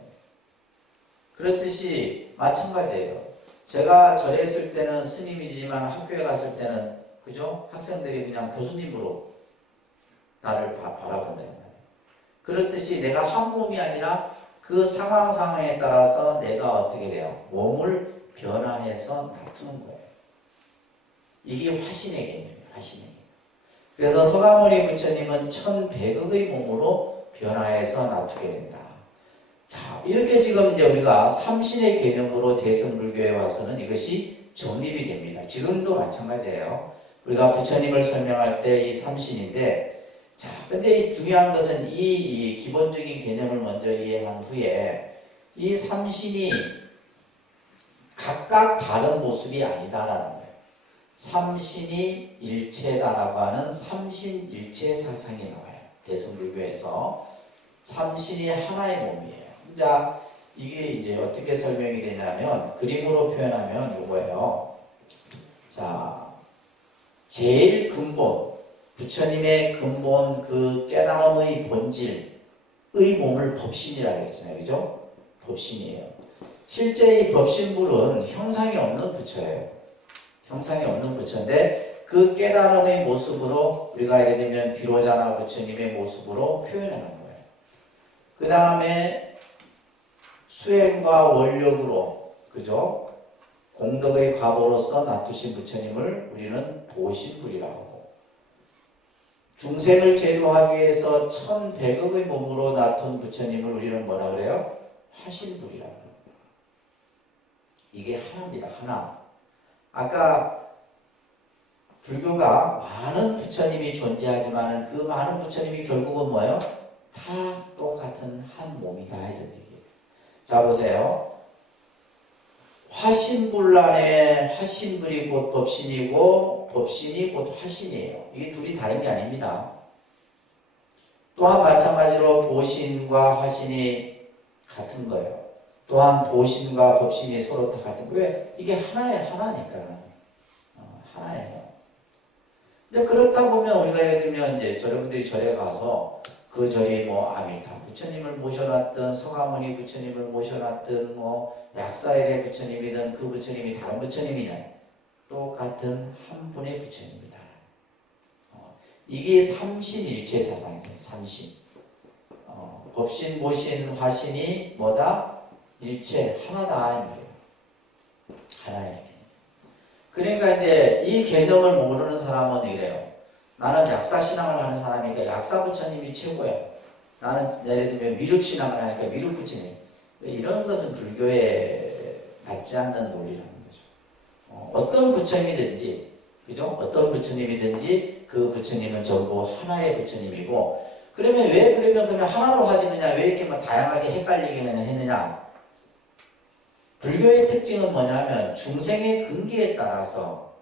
그렇듯이 마찬가지예요. 제가 절에 있을 때는 스님이지만 학교에 갔을 때는 그죠? 학생들이 그냥 교수님으로 나를 바라본다는 말이에요. 그렇듯이 내가 한 몸이 아니라 그 상황에 따라서 내가 어떻게 돼요? 몸을 변화해서 놔두는 거예요. 이게 화신의 개념이에요. 화신의 개념. 그래서 서가모니 부처님은 1100억의 몸으로 변화해서 놔두게 된다. 자, 이렇게 지금 이제 우리가 삼신의 개념으로 대승불교에 와서는 이것이 정립이 됩니다. 지금도 마찬가지예요. 우리가 부처님을 설명할 때 이 삼신인데, 자, 근데 이 중요한 것은 이 기본적인 개념을 먼저 이해한 후에 이 삼신이 각각 다른 모습이 아니다라는 거예요. 삼신이 일체다라고 하는 삼신일체 사상이 나와요. 대승불교에서 삼신이 하나의 몸이에요. 자, 이게 이제 어떻게 설명이 되냐면 그림으로 표현하면 이거예요. 자, 제일 근본, 부처님의 근본 그 깨달음의 본질의 몸을 법신이라고 했잖아요. 그죠? 법신이에요. 실제 이 법신불은 형상이 없는 부처예요. 형상이 없는 부처인데 그 깨달음의 모습으로 우리가 예를 들면 비로자나 부처님의 모습으로 표현하는 거예요. 그 다음에 수행과 원력으로 그죠? 공덕의 과보로서 놔두신 부처님을 우리는 도신불이라고 하고 중생을 제도하기 위해서 1100억의 몸으로 놔둔 부처님을 우리는 뭐라 그래요? 화신불이라고 해요. 이게 하나입니다. 하나. 아까 불교가 많은 부처님이 존재하지만 그 많은 부처님이 결국은 뭐예요? 다 똑같은 한 몸이다 이런 얘기예요. 자 보세요. 화신불 안에 화신불이 곧 법신이고 법신이 곧 화신이에요. 이게 둘이 다른 게 아닙니다. 또한 마찬가지로 보신과 화신이 같은 거예요. 또한 보신과 법신이 서로 다 같은 거예요. 왜? 이게 하나니까. 하나예요. 근데 그렇다 보면 우리가 예를 들면 이제 여러분들이 절에 가서 그 절이 뭐 아미타 부처님을 모셔놨든 서가모니 부처님을 모셔놨든 뭐 약사일의 부처님이든 그 부처님이 다른 부처님이냐 똑같은 한 분의 부처님이다. 이게 삼신일체 사상이에요. 삼신. 법신, 보신, 화신이 뭐다? 일체 하나다 이 말이에요. 하나의 개념. 그러니까 이제 이 개념을 모르는 사람은 이래요. 나는 약사 신앙을 하는 사람이니까 약사 부처님이 최고야. 나는 예를 들면 미륵 신앙을 하니까 미륵 부처님. 이런 것은 불교에 맞지 않는 논리라는 거죠. 어떤 부처님이든지, 그죠? 어떤 부처님이든지 그 부처님은 전부 하나의 부처님이고, 그러면 왜 그러면 하나로 가지느냐? 왜 이렇게 막 다양하게 헷갈리게 했느냐? 불교의 특징은 뭐냐면 중생의 근기에 따라서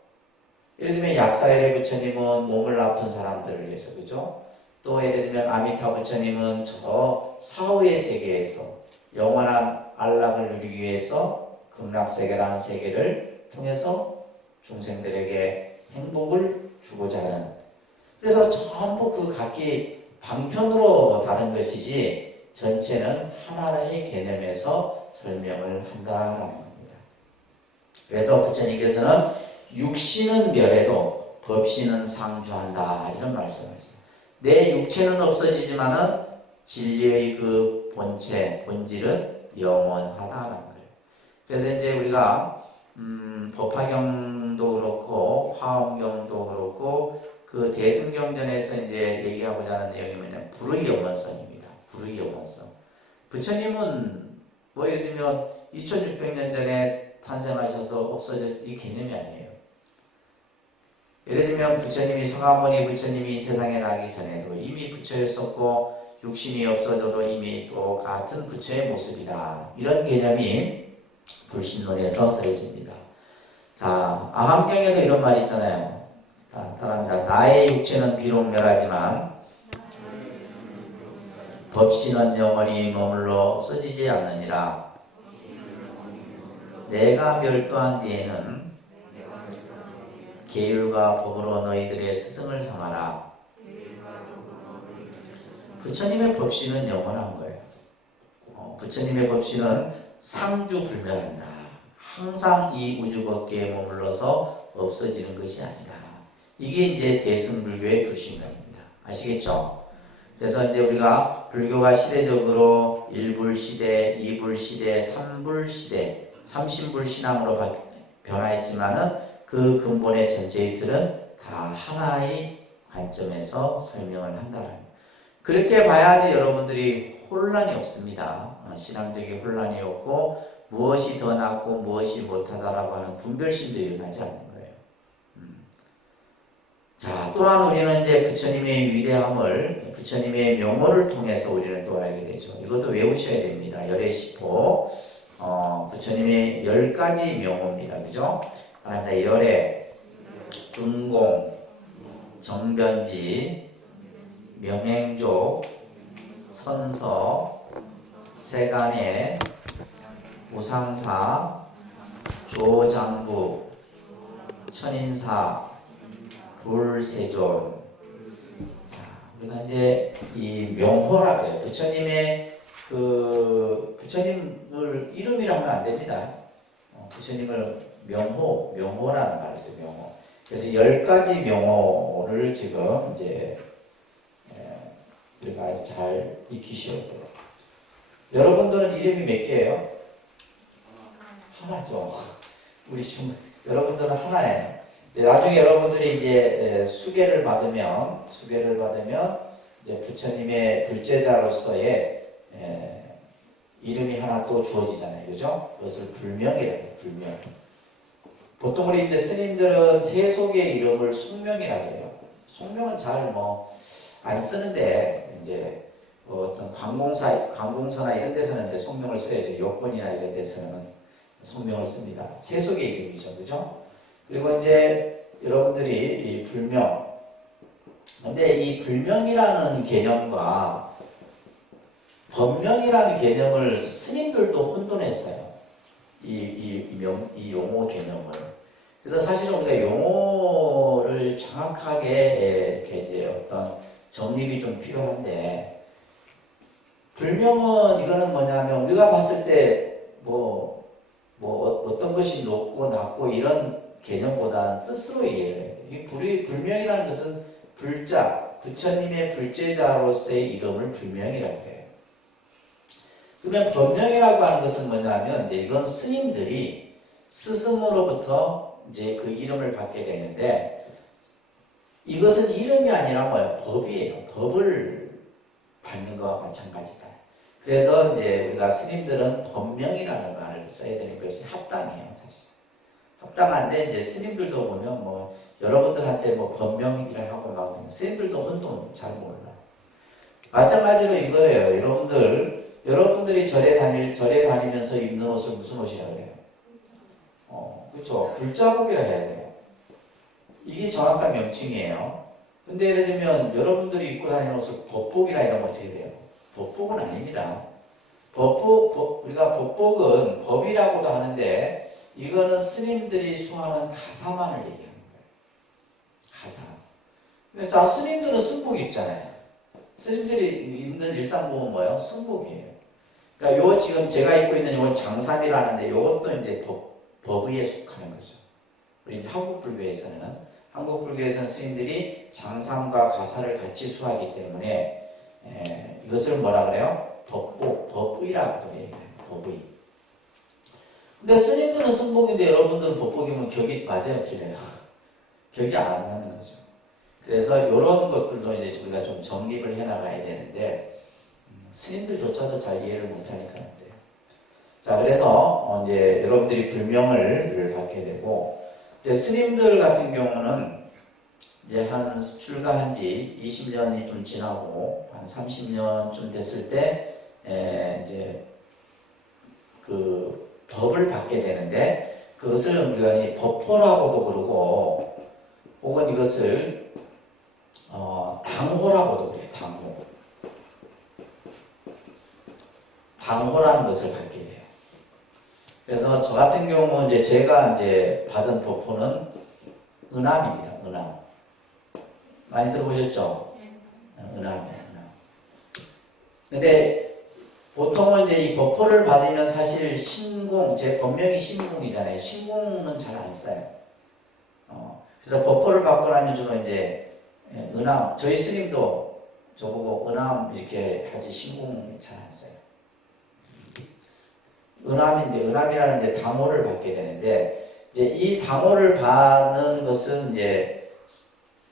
예를 들면 약사일의 부처님은 몸을 아픈 사람들을 위해서 그죠? 또 예를 들면 아미타 부처님은 저 사후의 세계에서 영원한 안락을 누리기 위해서 극락세계라는 세계를 통해서 중생들에게 행복을 주고자 하는 그래서 전부 그 각기 방편으로 다른 것이지 전체는 하나의 개념에서 설명을 한다라는 겁니다. 그래서 부처님께서는 육신은 멸해도 법신은 상주한다 이런 말씀을 했어요. 내 육체는 없어지지만은 진리의 그 본체, 본질은 영원하다는 거예요. 그래서 이제 우리가 법화경도 그렇고 화엄경도 그렇고 그 대승경전에서 이제 얘기하고자 하는 내용이 뭐냐면 불의 영원성입니다. 불의 영원성. 부처님은 뭐 예를 들면 2600년 전에 탄생하셔서 없어져 이 개념이 아니에요. 예를 들면 부처님이 성하모니 부처님이 이 세상에 나기 전에도 이미 부처였었고 육신이 없어져도 이미 또 같은 부처의 모습이다. 이런 개념이 불신론에서 서해집니다. 자, 아함경에도 이런 말이 있잖아요. 따라합니다. 나의 육체는 비록 멸하지만 법신은 영원히 머물러 없어지지 않느니라. 내가 멸도한 뒤에는 계율과 법으로 너희들의 스승을 삼아라. 부처님의 법신은 영원한 거예요. 부처님의 법신은 상주불멸한다. 항상 이 우주법계에 머물러서 없어지는 것이 아니다. 이게 이제 대승불교의 불신론입니다. 아시겠죠? 그래서 이제 우리가 불교가 시대적으로 1불시대, 2불시대, 3불시대, 3신불신앙으로 변화했지만은 그 근본의 전체의 틀은 다 하나의 관점에서 설명을 한다는 거예요. 그렇게 봐야지 여러분들이 혼란이 없습니다. 신앙적인 혼란이 없고 무엇이 더 낫고 무엇이 못하다라고 하는 분별심도 일어나지 않는 거예요. 자, 또한 우리는 이제 부처님의 위대함을 부처님의 명호를 통해서 우리는 또 알게 되죠. 이것도 외우셔야 됩니다. 열애시포 부처님의 10가지 명호입니다. 그죠? 하나님의 열애, 등공, 정변지, 명행조, 선서, 세간의, 우상사, 조장부, 천인사, 불세존. 자, 우리가 이제 이 명호라 그래요. 부처님의 부처님을 이름이라 하면 안 됩니다. 부처님을 명호라는 말이 있어요. 명호. 그래서 10가지 명호를 지금 이제 우리가 잘 익히셔야 돼요. 여러분들은 이름이 몇 개예요? 하나죠. 여러분들은 하나예요. 나중에 여러분들이 이제 수계를 받으면 이제 부처님의 불제자로서의 이름이 하나 또 주어지잖아요. 그죠? 그것을 불명이라고 해요. 불명. 보통 우리 이제 스님들은 세속의 이름을 속명이라고 해요. 속명은 잘 안 쓰는데 이제 어떤 관공서나 이런 데서는 이제 속명을 써야죠. 여권이나 이런 데서는 속명을 씁니다. 세속의 이름이죠. 그죠? 그리고 이제 여러분들이 이 불명. 근데 이 불명이라는 개념과 법명이라는 개념을 스님들도 혼돈했어요. 이 용어 개념을. 그래서 사실은 우리가 용어를 정확하게 이렇게 이제 어떤 정립이 좀 필요한데, 불명은 이거는 뭐냐면 우리가 봤을 때 어떤 것이 높고 낮고 이런 개념보다는 뜻으로 이해를 해야 돼요. 이 불명이라는 것은 불자, 부처님의 불제자로서의 이름을 불명이라고 해요. 그러면 법명이라고 하는 것은 뭐냐면 이제 이건 스님들이 스승으로부터 이제 그 이름을 받게 되는데, 이것은 이름이 아니라 뭐예요? 법이에요. 법을 받는 것과 마찬가지다. 그래서 이제 우리가 스님들은 법명이라는 말을 써야 되는 것이 합당해요, 사실. 합당한데 이제 스님들도 보면 여러분들한테 법명이라 하고 나오면 스님들도 혼돈 잘 몰라. 마찬가지로 이거예요. 여러분들이 절에 다니면서 입는 옷을 무슨 옷이라고 해요? 그렇죠. 불자복이라 해야 돼요. 이게 정확한 명칭이에요. 근데 예를 들면 여러분들이 입고 다니는 옷을 법복이라 이러면 어떻게 돼요? 법복은 아닙니다. 우리가 법복은 법이라고도 하는데 이거는 스님들이 수하는 가사만을 얘기하는 거예요. 가사. 그래서 스님들은 승복 입잖아요. 스님들이 입는 일상복은 뭐예요? 승복이에요. 그러니까 요 지금 제가 입고 있는 이건 장삼이라는데 이것도 이제 법의에 속하는 거죠. 우리 한국 불교에서는 한국 불교에서는 스님들이 장삼과 가사를 같이 수하기 때문에 이것을 뭐라 그래요? 법부이라고 얘기해요. 법부이. 근데 스님들은 승복인데 여러분들은 법복이면 격이 맞아요, 틀려요? 격이 안 맞는 거죠. 그래서 이런 것들도 이제 우리가 좀 정립을 해 나가야 되는데 스님들조차도 잘 이해를 못하니까 안 돼요. 자, 그래서 이제 여러분들이 불명을 받게 되고, 이제 스님들 같은 경우는 이제 한 출가한 지 20년이 좀 지나고 한 30년쯤 됐을 때 이제 그 법을 받게 되는데, 그것을 우리가 이 법포라고도 그러고 혹은 이것을 당호라고도 그래요. 당호라는 것을 받게 돼요. 그래서 저 같은 경우는 이제 제가 이제 받은 법포는 은암입니다. 은암. 많이 들어보셨죠? 은암이에요. 은암. 근데 보통은 이제 이 법포를 받으면 사실 신공, 제 법명이 신공이잖아요. 신공은 잘 안 써요. 그래서 법포를 받고 나면 주로 이제 은암, 저희 스님도 저보고 은암 이렇게 하지 신공 잘 안 써요. 은암인데, 은암이라는 이제 당호를 받게 되는데, 이제 이 당호를 받는 것은 이제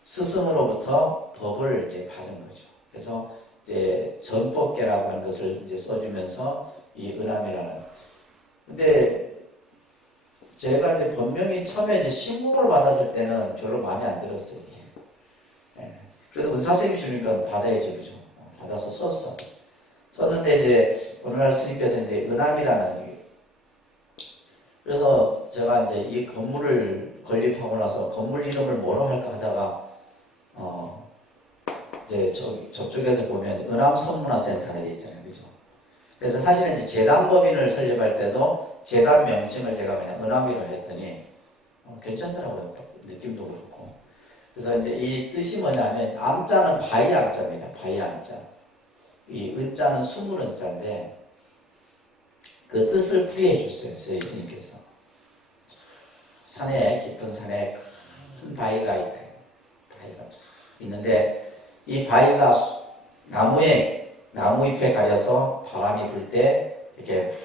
스승으로부터 법을 이제 받은 거죠. 그래서 이제 전법계라고 하는 것을 이제 써주면서 이 은암이라는. 근데 제가 이제 본명이 처음에 이제 신고를 받았을 때는 별로 마음에 안 들었어요. 그래도 은사쌤이 주니까 받아야죠, 그죠? 받아서 썼어. 썼는데 이제 어느 날 스님께서 이제 은암이라는, 그래서 제가 이제 이 건물을 건립하고 나서 건물 이름을 뭐로 할까 하다가 이제 저쪽에서 보면 은암선문화센터에 되어 있잖아요, 그죠? 그래서 사실은 이제 재단법인을 설립할 때도 재단 명칭을 제가 그냥 은암이라고 했더니 괜찮더라고요. 느낌도 그렇고. 그래서 이제 이 뜻이 뭐냐면, 암자는 바위 암자입니다. 바위 암자. 이 은자는 숨을 은자인데 그 뜻을 풀이해 줬어요, 저희 스님께서. 산에, 깊은 산에 큰 바위가 있다. 바위가 있는데 이 바위가 나무 잎에 가려서 바람이 불 때 이렇게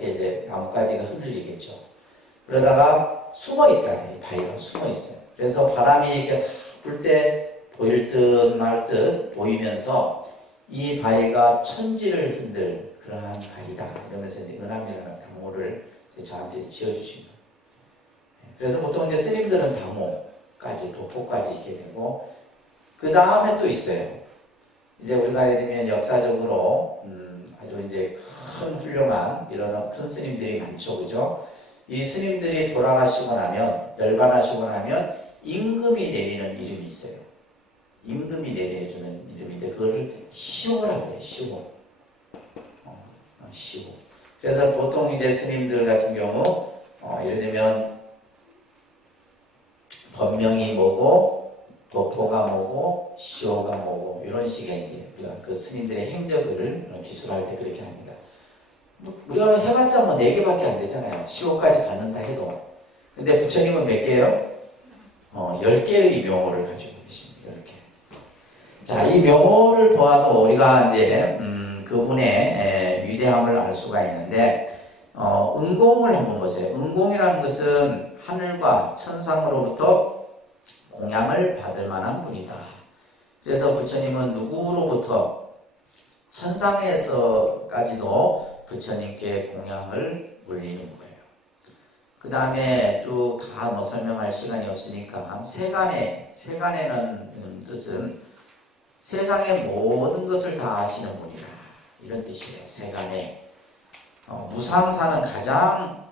이제 나뭇가지가 흔들리겠죠. 그러다가 숨어 있다네. 이 바위가 숨어 있어요. 그래서 바람이 이렇게 불 때 보일 듯 말 듯 보이면서 이 바위가 천지를 흔들 그러한 바위다. 이러면서 이제 은암이라는 당호를 저한테 지어주신 거예요. 그래서 보통 이제 스님들은 당호까지, 법호까지 있게 되고, 그 다음에 또 있어요. 이제 우리가 예를 들면 역사적으로 아주 이제 큰 훌륭한 이런 큰 스님들이 많죠, 그죠? 이 스님들이 돌아가시고 나면, 열반하시고 나면 임금이 내리는 이름이 있어요. 임금이 내려주는 이름인데 그것을 시호라고 해요. 시호. 시호. 그래서 보통 이제 스님들 같은 경우 예를 들면 법명이 뭐고 법호가 뭐고 시호가 뭐고 이런 식의 이제 우리가 그 스님들의 행적을 기술할 때 그렇게 합니다. 우리가 해봤자 뭐 4개밖에 안 되잖아요. 시호까지 받는다 해도. 근데 부처님은 몇 개요? 10개의 명호를 가지고 계십니다. 10개. 자, 이 명호를 보아도 우리가 이제 그분의 위대함을 알 수가 있는데, 은공을 한번 보세요. 은공이라는 것은 하늘과 천상으로부터 공양을 받을 만한 분이다. 그래서 부처님은 누구로부터 천상에서까지도 부처님께 공양을 물리는 거예요. 그 다음에 쭉 다 뭐 설명할 시간이 없으니까 세간에는 뜻은 세상의 모든 것을 다 아시는 분이다. 이런 뜻이에요. 세간에. 무상사는 가장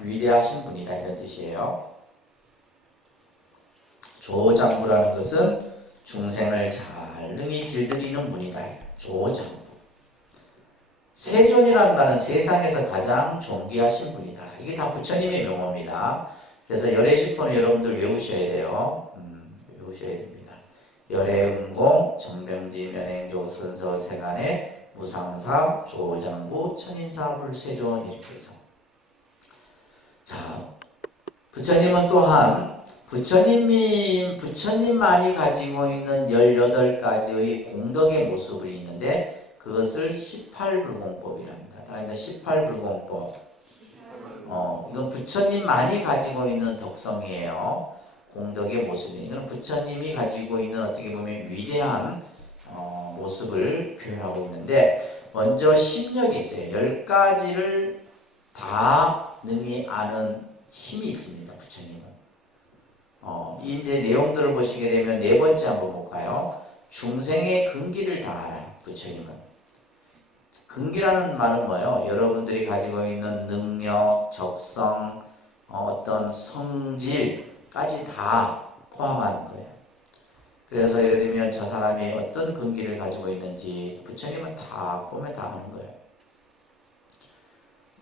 위대하신 분이다. 이런 뜻이에요. 조장부라는 것은 중생을 잘 능히 길들이는 분이다. 조장부. 세존이라는 말은 세상에서 가장 존귀하신 분이다. 이게 다 부처님의 명호입니다. 그래서 열애식본을 여러분들 외우셔야 돼요. 외우셔야 됩니다. 열애은공, 정병지, 면행조, 선서, 세간에, 무상사, 조장부, 천인사불, 세존 이렇게 해서. 자, 부처님은 또한 부처님만이 가지고 있는 18가지의 공덕의 모습이 있는데 그것을 18불공법이랍니다. 그러니까 18불공법. 이건 부처님만이 가지고 있는 덕성이에요. 공덕의 모습이. 이건 부처님이 가지고 있는 어떻게 보면 위대한 모습을 표현하고 있는데 먼저 심력이 있어요. 10가지를 다 능히 아는 힘이 있습니다. 부처님은. 이 이제 내용들을 보시게 되면 네 번째 한번 볼까요? 중생의 근기를 다 알아요. 부처님은. 근기라는 말은 뭐예요? 여러분들이 가지고 있는 능력, 적성, 어떤 성질까지 다 포함한 거예요. 그래서 예를 들면 저 사람이 어떤 근기를 가지고 있는지 부처님은 다 보면 다 아는 거예요.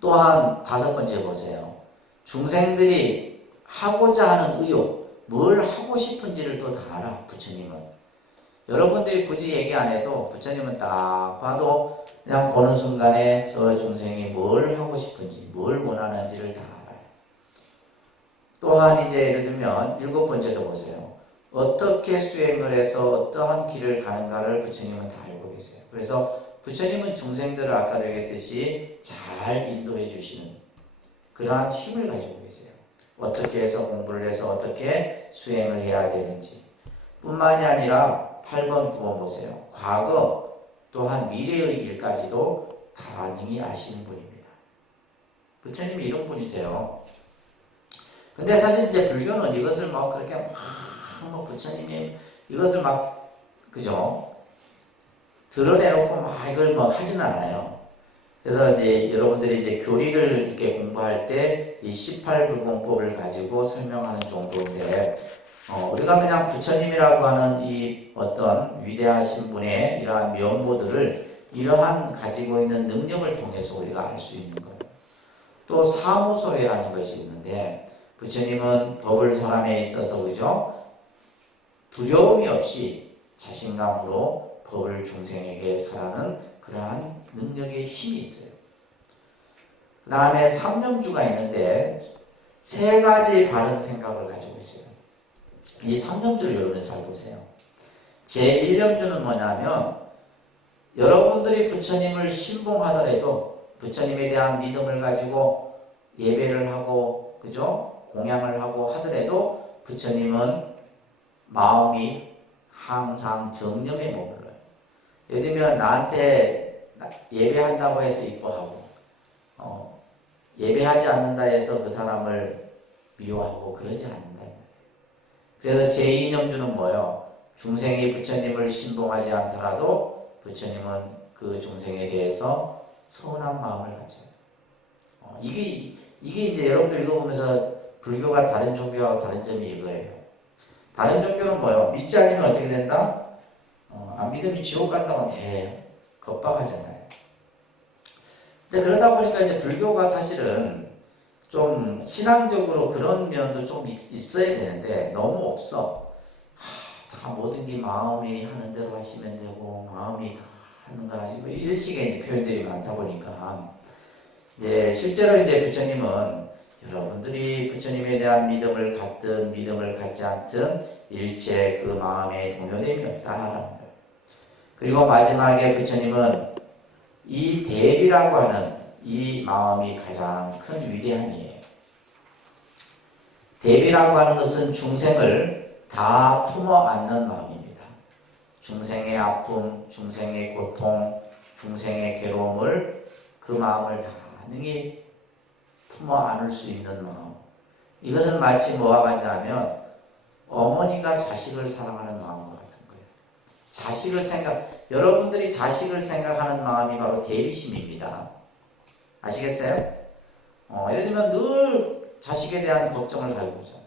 또한 5번째 보세요. 중생들이 하고자 하는 의욕, 뭘 하고 싶은지를 또 다 알아, 부처님은. 여러분들이 굳이 얘기 안 해도 부처님은 딱 봐도 그냥 보는 순간에 저 중생이 뭘 하고 싶은지, 뭘 원하는지를 다 알아요. 또한 이제 예를 들면 7번째도 보세요. 어떻게 수행을 해서 어떠한 길을 가는가를 부처님은 다 알고 계세요. 그래서 부처님은 중생들을 아까도 얘기했듯이 잘 인도해 주시는 그러한 힘을 가지고 계세요. 어떻게 해서 공부를 해서 어떻게 수행을 해야 되는지 뿐만이 아니라 8번, 9번 보세요. 과거 또한 미래의 일까지도 다 능히 아시는 분입니다. 부처님이 이런 분이세요. 근데 사실 이제 불교는 이것을 막 그렇게 막 부처님이 이것을 막 그죠? 드러내놓고 막 이걸 뭐 하진 않아요. 그래서 이제 여러분들이 이제 교리를 이렇게 공부할 때 이 18불공법을 가지고 설명하는 정도인데, 우리가 그냥 부처님이라고 하는 이 어떤 위대하신 분의 이러한 면모들을 이러한 가지고 있는 능력을 통해서 우리가 알 수 있는 거예요. 또 사무소회라는 것이 있는데, 부처님은 법을 사람에 있어서 그죠? 두려움이 없이 자신감으로 법을 중생에게 설하는 그러한 능력의 힘이 있어요. 그 다음에 삼념주가 있는데 3가지 바른 생각을 가지고 있어요. 이 삼념주를 여러분 잘 보세요. 제1념주는 뭐냐면 여러분들이 부처님을 신봉하더라도 부처님에 대한 믿음을 가지고 예배를 하고 그죠? 공양을 하고 하더라도 부처님은 마음이 항상 정념에 머물러요. 예를 들면 나한테 예배한다고 해서 이뻐하고 예배하지 않는다 해서 그 사람을 미워하고 그러지 않는다. 그래서 제2념주는 뭐예요? 중생이 부처님을 신봉하지 않더라도 부처님은 그 중생에 대해서 서운한 마음을 가져요. 이게 이제 여러분들 읽어보면서 불교가 다른 종교하고 다른 점이 이거예요. 다른 종교는 뭐예요? 믿지 않으면 어떻게 된다? 안 믿으면 지옥 간다고 겁박하잖아요. 근데 그러다 보니까 이제 불교가 사실은 좀 신앙적으로 그런 면도 좀 있어야 되는데 너무 없어. 다 모든 게 마음이 하는 대로 하시면 되고 마음이 다 하는 거라 이런 식의 이제 표현들이 많다 보니까 이제 실제로 이제 부처님은 여러분들이 부처님에 대한 믿음을 갖든 믿음을 갖지 않든 일체 그 마음에 동요됨이 없다라는 거예요. 그리고 마지막에 부처님은 이 대비라고 하는 이 마음이 가장 큰 위대함이에요. 대비라고 하는 것은 중생을 다 품어 안는 마음입니다. 중생의 아픔, 중생의 고통, 중생의 괴로움을 그 마음을 다 능히 품어 안을 수 있는 마음. 이것은 마치 뭐와 같냐면 어머니가 자식을 사랑하는 마음과 같은 거예요. 여러분들이 자식을 생각하는 마음이 바로 대비심입니다. 아시겠어요? 예를 들면 늘 자식에 대한 걱정을 가지고 있잖아요.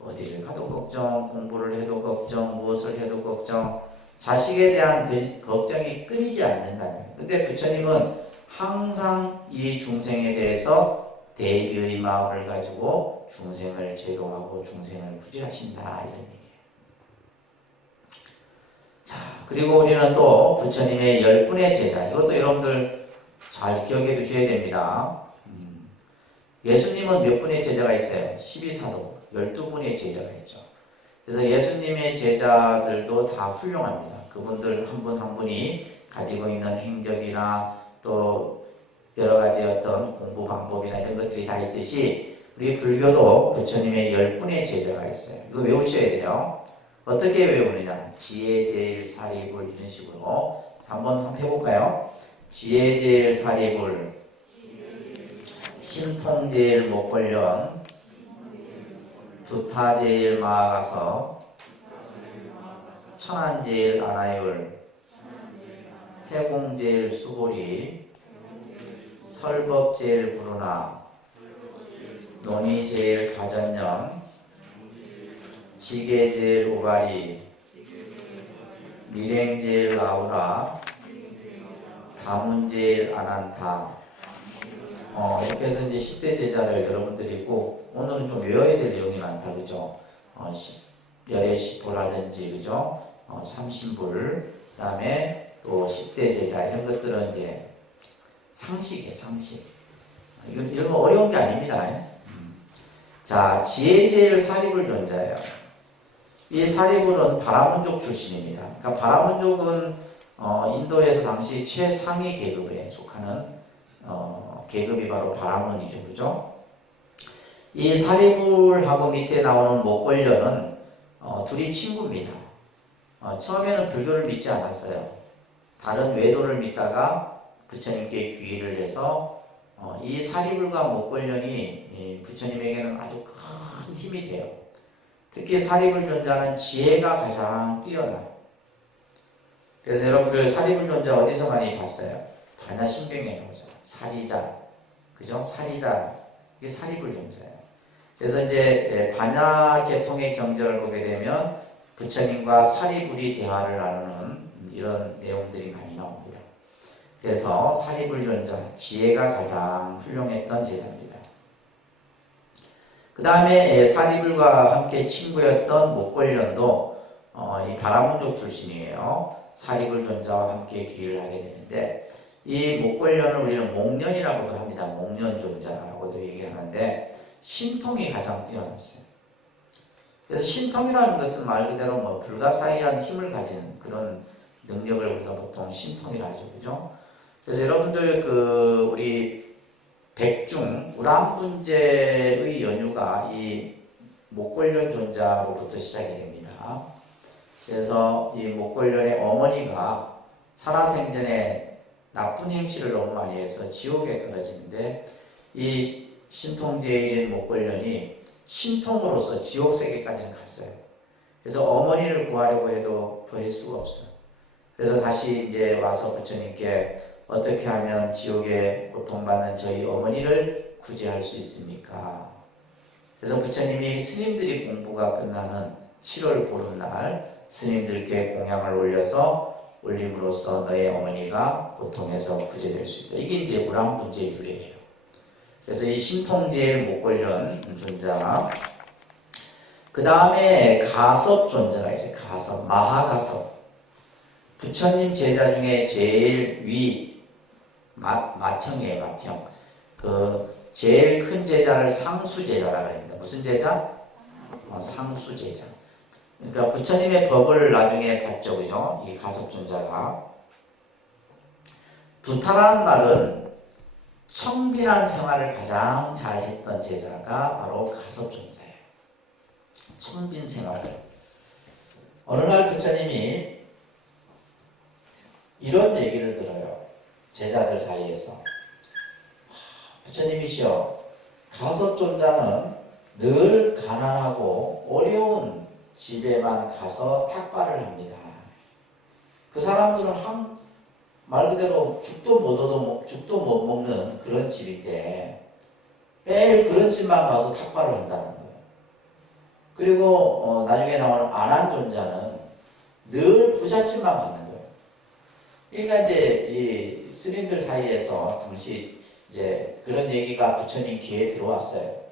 어디를 가도 걱정, 공부를 해도 걱정, 무엇을 해도 걱정, 자식에 대한 그 걱정이 끊이지 않는다면. 근데 부처님은 항상 이 중생에 대해서 대비의 마음을 가지고 중생을 제도하고 중생을 구제하신다 이런 얘기예요. 자, 그리고 우리는 또 부처님의 10분의 제자, 이것도 여러분들 잘 기억해 두셔야 됩니다. 예수님은 몇 분의 제자가 있어요? 12사도. 12분의 제자가 있죠. 그래서 예수님의 제자들도 다 훌륭합니다. 그분들 한 분 한 분이 가지고 있는 행적이나 또 여러 가지 어떤 공부 방법이나 이런 것들이 다 있듯이 우리 불교도 부처님의 10분의 제자가 있어요. 이거 외우셔야 돼요. 어떻게 외우느냐? 지혜제일 사리불 이런 식으로 한번 해볼까요? 지혜제일 사리불, 신통제일 목걸련, 두타제일 마가서, 천안제일 아나율, 해공제일 수보리, 설법제일 부르나, 논의제일 가전령, 지게제일 우가리, 밀행제일 아우라, 다문제일 아난타. 이렇게 해서 이제 10대 제자를 여러분들이 꼭 오늘은 좀 외워야 될 내용이 많다, 그죠? 열의 시포라든지, 그죠? 삼신불, 그 다음에 또 10대 제자, 이런 것들은 이제 상식이에요, 상식. 이런 거 어려운 게 아닙니다. 자, 지혜제일 사리불 존자예요. 이 사리불은 바라문족 출신입니다. 그러니까 바라문족은 인도에서 당시 최상위 계급에 속하는 계급이 바로 바라문이죠, 그죠? 이 사리불하고 밑에 나오는 목걸련은 둘이 친구입니다. 처음에는 불교를 믿지 않았어요. 다른 외도를 믿다가 부처님께 귀의를 해서 이 사리불과 목걸련이 부처님에게는 아주 큰 힘이 돼요. 특히 사리불 존자는 지혜가 가장 뛰어나요. 그래서 여러분들 사리불 존자 어디서 많이 봤어요? 반야신경에 나오죠. 사리자, 그죠? 사리자, 이게 사리불 존자예요. 그래서 이제 반야 계통의 경전을 보게 되면 부처님과 사리불이 대화를 나누는 이런 내용들이 많이 나옵니다. 그래서 사리불 존자, 지혜가 가장 훌륭했던 제자입니다. 그 다음에 사리불과 함께 친구였던 목걸련도 이 바라문족 출신이에요. 사리불 존자와 함께 귀의를 하게 되는데 이 목걸련을 우리는 목련이라고도 합니다. 목련 존자라고도 얘기하는데 신통이 가장 뛰어났어요. 그래서 신통이라는 것은 말 그대로 뭐 불가사의한 힘을 가지는 그런 능력을 우리가 보통 신통이라 하죠, 그죠? 그래서 여러분들 우리 백중 우람분제의 연유가 이 목걸련 존자로부터 시작이 됩니다. 그래서 이 목걸련의 어머니가 살아생전에 나쁜 행실을 너무 많이 해서 지옥에 떨어지는데 이 신통제일인 목걸련이 신통으로서 지옥세계까지는 갔어요. 그래서 어머니를 구하려고 해도 구할 수가 없어요. 그래서 다시 이제 와서 부처님께 어떻게 하면 지옥에 고통받는 저희 어머니를 구제할 수 있습니까? 그래서 부처님이 스님들이 공부가 끝나는 7월 보름날 스님들께 공양을 올림으로써 너의 어머니가 고통에서 구제될 수 있다. 이게 이제 우람분제 유래예요. 그래서 이 신통제일 목걸련 존자, 그 다음에 가섭 존자가 있어요. 가섭, 마하가섭. 부처님 제자 중에 제일 맏형이에요, 맏형. 제일 큰 제자를 상수제자라고 합니다. 무슨 제자? 상수제자. 그러니까 부처님의 법을 나중에 봤죠, 그죠? 이 가섭존자가. 두타라는 말은 청빈한 생활을 가장 잘했던 제자가 바로 가섭존자예요. 청빈 생활을. 어느 날 부처님이 이런 얘기를 들어요. 제자들 사이에서. 부처님이시여, 가섭존자는 늘 가난하고 어려운 집에만 가서 탁발을 합니다. 그 사람들은 말 그대로 죽도 못 먹는 그런 집인데 매일 그런 집만 가서 탁발을 한다는 거예요. 그리고 나중에 나오는 아난존자는 늘 부잣집만 가는 거예요. 그러니까 이제 이 스님들 사이에서 당시 이제 그런 얘기가 부처님 귀에 들어왔어요.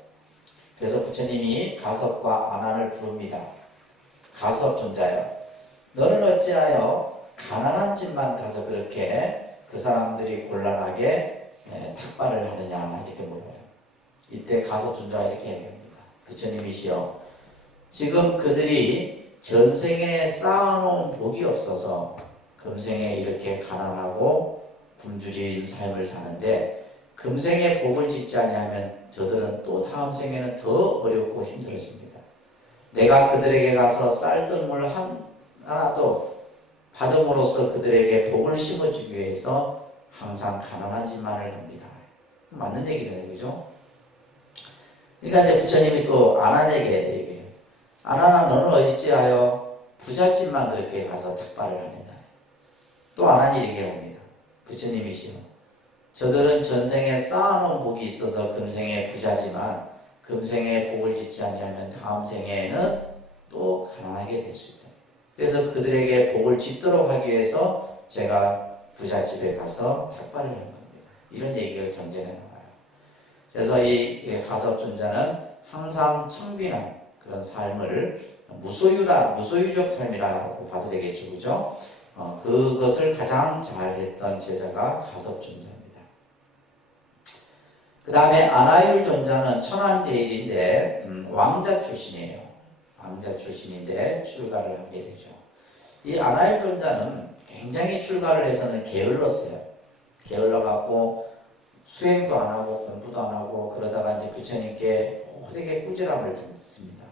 그래서 부처님이 가섭과 아난을 부릅니다. 가섭 존자여, 너는 어찌하여 가난한 집만 가서 그렇게 그 사람들이 곤란하게 탁발을 하느냐, 이렇게 물어요. 이때 가섭 존자가 이렇게 얘기합니다. 부처님이시여 지금 그들이 전생에 쌓아놓은 복이 없어서 금생에 이렇게 가난하고 굶주린 삶을 사는데 금생에 복을 짓지 않으면 저들은 또 다음 생에는 더 어렵고 힘들어집니다. 내가 그들에게 가서 쌀뜨물 하나도 받음으로써 그들에게 복을 심어주기 위해서 항상 가난한 짓만을 합니다. 맞는 얘기잖아요, 그죠? 그러니까 이제 부처님이 또 아난에게 얘기해요. 아난아 너는 어찌하여 부잣집만 그렇게 가서 탁발을 하느냐. 또 아난이 얘기합니다. 부처님이시여 저들은 전생에 쌓아놓은 복이 있어서 금생에 부자지만 금생에 복을 짓지 않으면 다음 생에는 또 가난하게 될 수 있다. 그래서 그들에게 복을 짓도록 하기 위해서 제가 부잣집에 가서 탁발을 하는 겁니다. 이런 얘기가 경전에 나와요. 그래서 이 가섭존자는 항상 청빈한 그런 삶을 무소유적 삶이라고 봐도 되겠죠, 그죠? 그것을 가장 잘했던 제자가 가섭존자입니다. 그 다음에 아나율 존자는 천안제일인데 왕자 출신이에요. 왕자 출신인데 출가를 하게 되죠. 이 아나율 존자는 굉장히 출가를 해서는 게을렀어요. 게을러갖고 수행도 안 하고 공부도 안 하고 그러다가 이제 부처님께 호되게 꾸지람을 듣습니다.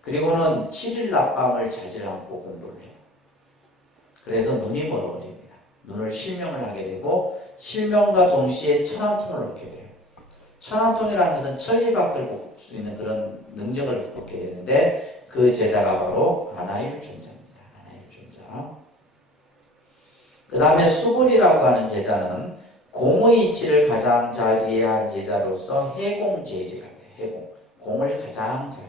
그리고는 7일 낮밤을 자질 않고 공부를 해요. 그래서 눈이 멀어버립니다. 눈을 실명을 하게 되고 실명과 동시에 천안통을 얻게 돼요. 천안통이라는 것은 천리밖을 볼 수 있는 그런 능력을 얻게 되는데 그 제자가 바로 아나율 존자입니다. 아나율 존자. 그 다음에 수불이라고 하는 제자는 공의 이치를 가장 잘 이해한 제자로서 해공제일이라고 해요. 해공. 공을 가장 잘.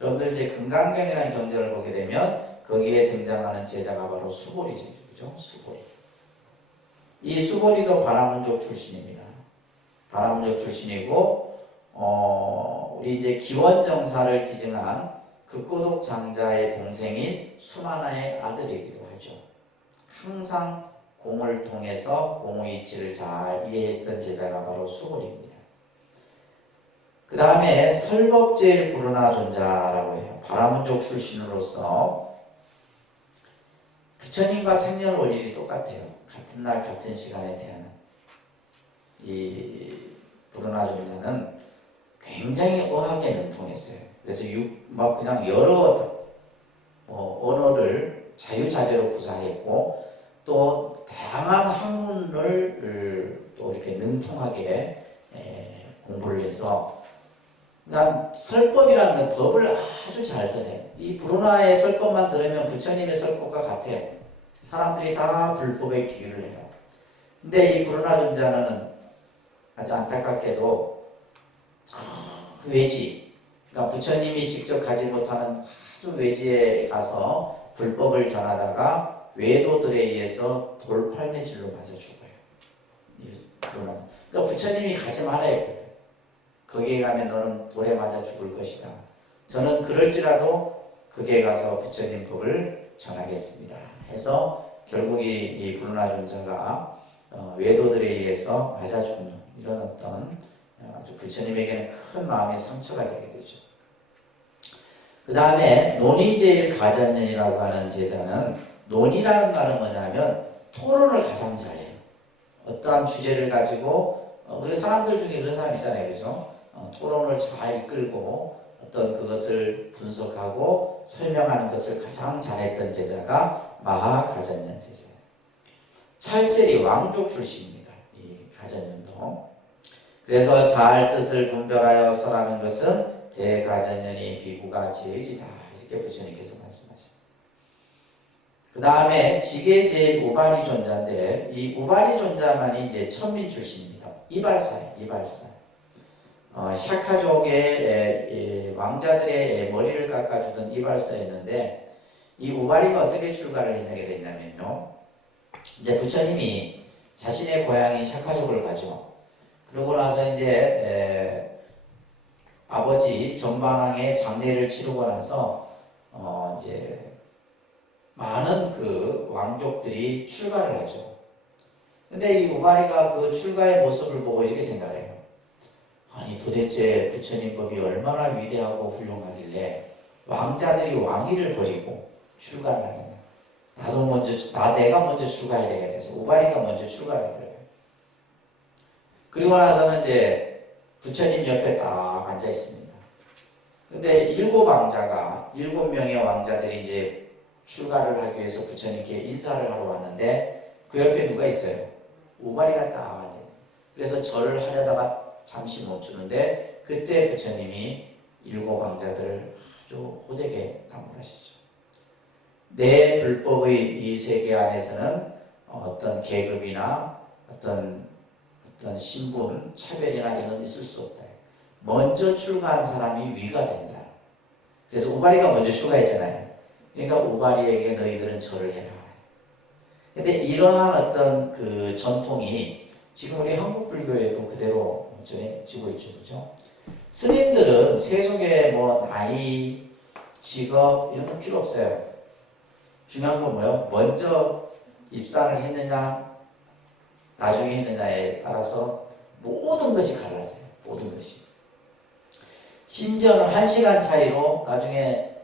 여러분들 이제 금강경이라는 경전을 보게 되면 거기에 등장하는 제자가 바로 수보리죠. 그죠? 수보리. 이 수보리도 바라문족 출신입니다. 바라문족 출신이고, 우리 이제 기원정사를 기증한 극고독 장자의 동생인 수만아의 아들이기도 하죠. 항상 공을 통해서 공의 이치를 잘 이해했던 제자가 바로 수보리입니다. 그 다음에 설법제일 부르나 존자라고 해요. 바라문족 출신으로서 부처님과 생년월일이 똑같아요. 같은 날 같은 시간에 태어난 이 부르나 존자는 굉장히 어학에 능통했어요. 그래서 그냥 여러 언어를 자유자재로 구사했고 또 다양한 학문을 또 이렇게 능통하게 공부를 해서 그러니까 설법이라는 건 법을 아주 잘 써요. 이 브루나의 설법만 들으면 부처님의 설법과 같아요. 사람들이 다 불법에 기유를 해요. 근데 이 브루나 존자는 아주 안타깝게도 외지, 그러니까 부처님이 직접 가지 못하는 아주 외지에 가서 불법을 전하다가 외도들에 의해서 돌팔매질로 맞아 죽어요. 그러니까 부처님이 가지 말아야 했거든. 거기에 가면 너는 돌에 맞아 죽을 것이다. 저는 그럴지라도 거기에 가서 부처님 법을 전하겠습니다. 해서 결국 이 부르나 존자가 외도들에 의해서 맞아 죽는 이런 어떤 아주 부처님에게는 큰 마음의 상처가 되게 되죠. 그 다음에 논의제일 가전년이라고 하는 제자는 논의라는 말은 뭐냐면 토론을 가장 잘해요. 어떠한 주제를 가지고 우리 사람들 중에 그런 사람 있잖아요, 그죠? 토론을 잘 이끌고 어떤 그것을 분석하고 설명하는 것을 가장 잘했던 제자가 마하가전년 제자예요. 찰제리 왕족 출신입니다. 이 가전년도. 그래서 잘 뜻을 분별하여 설하는 것은 대가전년이 비구가 제일이다. 이렇게 부처님께서 말씀하셨어요. 그 다음에 지계 제일 우바리 존자인데 이 우바리 존자만이 이제 천민 출신입니다. 이발사예요. 이발사. 샤카족의 왕자들의 머리를 깎아주던 이발사였는데 이 우바리가 어떻게 출가를 해내게 됐냐면요. 이제 부처님이 자신의 고향인 샤카족을 가죠. 그러고 나서 이제 아버지 전반왕의 장례를 치르고 나서 이제 많은 그 왕족들이 출가를 하죠. 근데 이 우바리가 그 출가의 모습을 보고 이렇게 생각해요. 아니 아니 도대체 부처님 법이 얼마나 위대하고 훌륭하길래 왕자들이 왕위를 버리고 출가를 하느냐. 내가 먼저 출가해야 되겠다. 우바리가 먼저 출가를 해버려요. 그리고 나서는 이제 부처님 옆에 딱 앉아 있습니다. 근데 7명의 왕자들이 이제 출가를 하기 위해서 부처님께 인사를 하러 왔는데 그 옆에 누가 있어요? 우바리가 딱 앉아요. 그래서 절을 하려다가 잠시 멈추는데 그때 부처님이 7왕자들을 아주 호되게 당부하시죠. 내 불법의 이 세계 안에서는 어떤 계급이나 어떤 신분, 차별이나 이런 건 있을 수 없다. 먼저 출가한 사람이 위가 된다. 그래서 우바리가 먼저 출가했잖아요. 그러니까 우바리에게 너희들은 절을 해라. 근데 이러한 어떤 그 전통이 지금 우리 한국 불교에도 그대로 전해지고 있죠. 그죠? 스님들은 세속에 뭐 나이, 직업 이런 거 필요 없어요. 중요한 건 뭐예요? 먼저 입상을 했느냐, 나중에 했느냐에 따라서 모든 것이 갈라져요. 모든 것이. 심지어는 1시간 차이로 나중에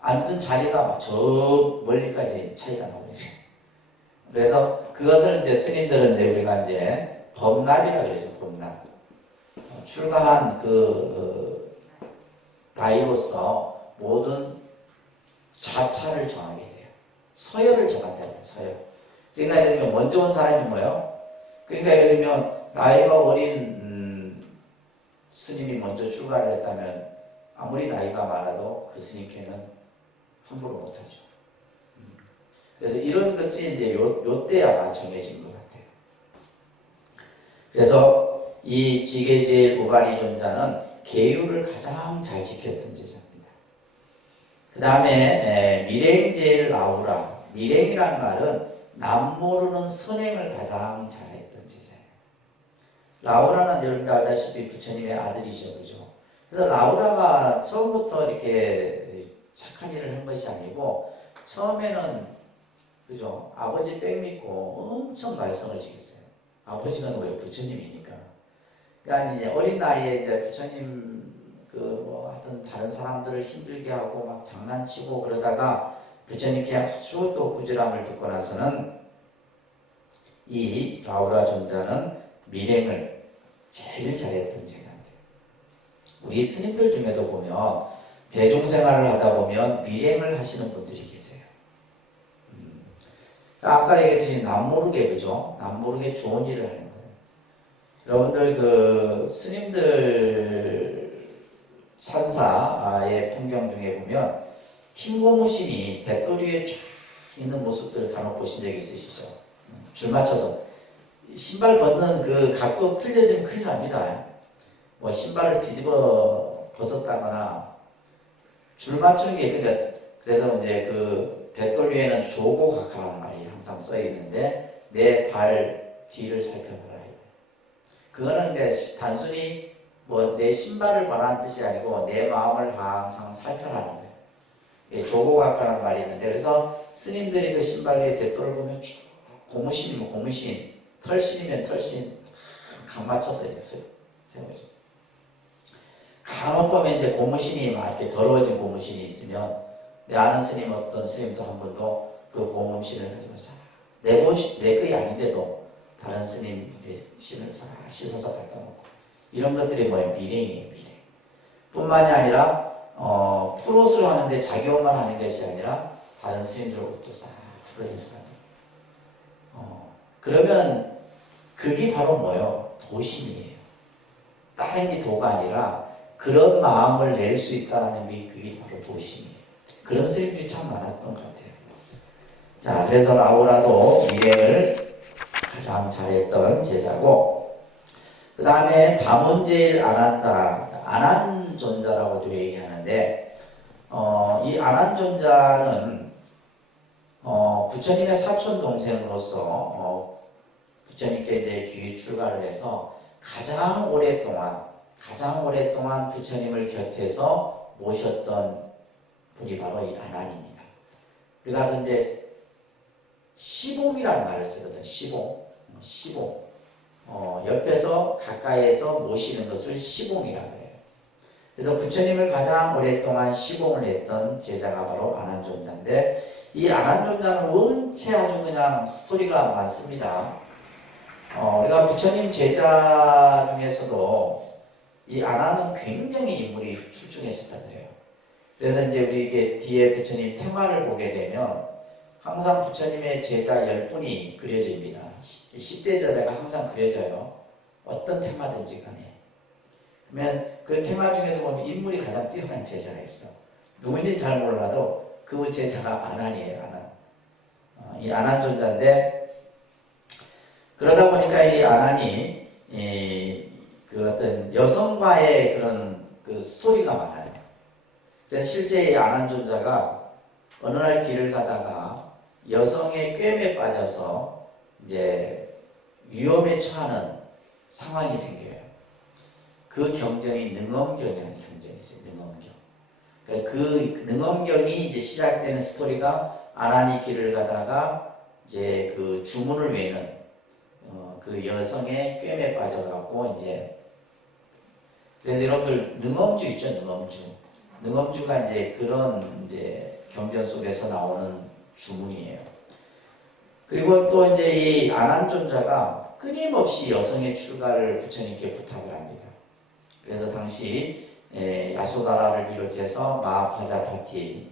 앉은 자리가 막 저 멀리까지 차이가 나오네요. 그래서 그것을 이제 스님들은 이제 우리가 이제 법납이라 그러죠. 법납. 출가한 나이로서 모든 자차를 정하게 돼요. 서열을 정한다는 거예요. 서열. 그러니까 예를 들면 먼저 온 사람이 뭐예요? 그러니까 예를 들면 나이가 어린 스님이 먼저 출가를 했다면 아무리 나이가 많아도 그 스님께는 함부로 못하죠. 그래서 이런 것이 이제 요때 아마 정해진 것 같아요. 그래서 이 지게제일 우바리 존자는 계율을 가장 잘 지켰던 제자입니다. 그 다음에 밀행제일 라우라. 밀행이란 말은 남모르는 선행을 가장 잘했던 제자예요. 라우라는 여러분들 알다시피 부처님의 아들이죠. 그죠? 그래서 라우라가 처음부터 이렇게 착한 일을 한 것이 아니고 처음에는 그죠? 아버지 백 믿고 엄청 말썽을 지겠어요. 아버지가 누구예요? 부처님이니까. 그러니까 이제 어린 나이에 이제 부처님 하여튼 다른 사람들을 힘들게 하고 막 장난치고 그러다가 부처님께 아주 또 꾸지람을 듣고 나서는 이 라우라 존자는 밀행을 제일 잘했던 제자인데 우리 스님들 중에도 보면 대중생활을 하다 보면 밀행을 하시는 분들이 계세요. 아까 얘기했듯이 남모르게 그죠? 남모르게 좋은 일을 하는 거예요. 여러분들 그 스님들 산사의 풍경 중에 보면 흰 고무신이 대도리에 쫙 있는 모습들을 간혹 보신 적이 있으시죠? 줄 맞춰서 신발 벗는 그 각도 틀려지면 큰일 납니다. 뭐 신발을 뒤집어 벗었다거나 줄 맞추는 게 그러니까 그래서 이제 그 대돌위에는 조고각하라는 말이 항상 써 있는데 내 발 뒤를 살펴봐라. 그거는 이제 단순히 뭐 내 신발을 보라는 뜻이 아니고 내 마음을 항상 살펴라는 거예요. 예, 조고각하라는 말이 있는데 그래서 스님들이 그 신발 위에 대돌을 보면 쭉 고무신이면 고무신, 털신이면 털신 각 맞춰서 이렇게 세워져. 간혹 보면 이제 고무신이 막 이렇게 더러워진 고무신이 있으면 내 아는 스님 어떤 스님도 한 번도 그 고무신을 가지고 내 것이 아닌데도 다른 스님 신을 싹 씻어서 갖다 놓고 이런 것들이 뭐예요? 밀행이에요. 밀행. 뿐만이 아니라 풀옷을 하는데 자기 옷만 하는 것이 아니라 다른 스님들 옷도 싹 풀어서 하는. 그러면 그게 바로 뭐예요? 도심이에요. 다른 게 도가 아니라 그런 마음을 낼 수 있다는 게 그게 바로 도심이에요. 그런 스님들이 참 많았던 것 같아요. 자, 그래서 라우라도 밀행을 가장 잘했던 제자고 그 다음에 다문제일 아난존자라고도 얘기하는데 이 아난존자는 부처님의 사촌 동생으로서 부처님께 이제 귀 출가를 해서 가장 오랫동안 부처님을 곁에서 모셨던 분이 바로 이 아난입니다. 우리가 근데 시봉이라는 말을 쓰거든. 시봉. 옆에서 가까이에서 모시는 것을 시봉이라고 해요. 그래서 부처님을 가장 오랫동안 시봉을 했던 제자가 바로 아난존자인데, 이 아난존자는 원체 아주 그냥 스토리가 많습니다. 우리가 부처님 제자 중에서도 이 아난은 굉장히 인물이 출중했었다 그래요. 그래서 이제 우리 이게 뒤에 부처님 테마를 보게 되면 항상 부처님의 제자 10분이 그려집니다. 10대 제자가 항상 그려져요. 어떤 테마든지 간에. 그러면 그 테마 중에서 보면 인물이 가장 뛰어난 제자가 있어. 누군지 잘 몰라도 그 제자가 아난이에요. 아난. 이 아난존자인데, 그러다 보니까 이 아난이 그 어떤 여성과의 그런 그 스토리가 많아요. 그래서 실제 이 아난존자가 어느 날 길을 가다가 여성의 꿰매 빠져서 이제 위험에 처하는 상황이 생겨요. 그 경전이 능엄경이라는 경전이 있어요. 능엄경. 그러니까 그 능엄경이 이제 시작되는 스토리가 아난이 길을 가다가 이제 그 주문을 외는 그 여성의 꿰매 빠져갖고 이제, 그래서 여러분들 능엄주 있죠. 능엄주가 이제 그런 이제 경전 속에서 나오는 주문이에요. 그리고 또 이제 이 아난존자가 끊임없이 여성의 출가를 부처님께 부탁을 합니다. 그래서 당시 야소다라를 비롯해서 마하파자파티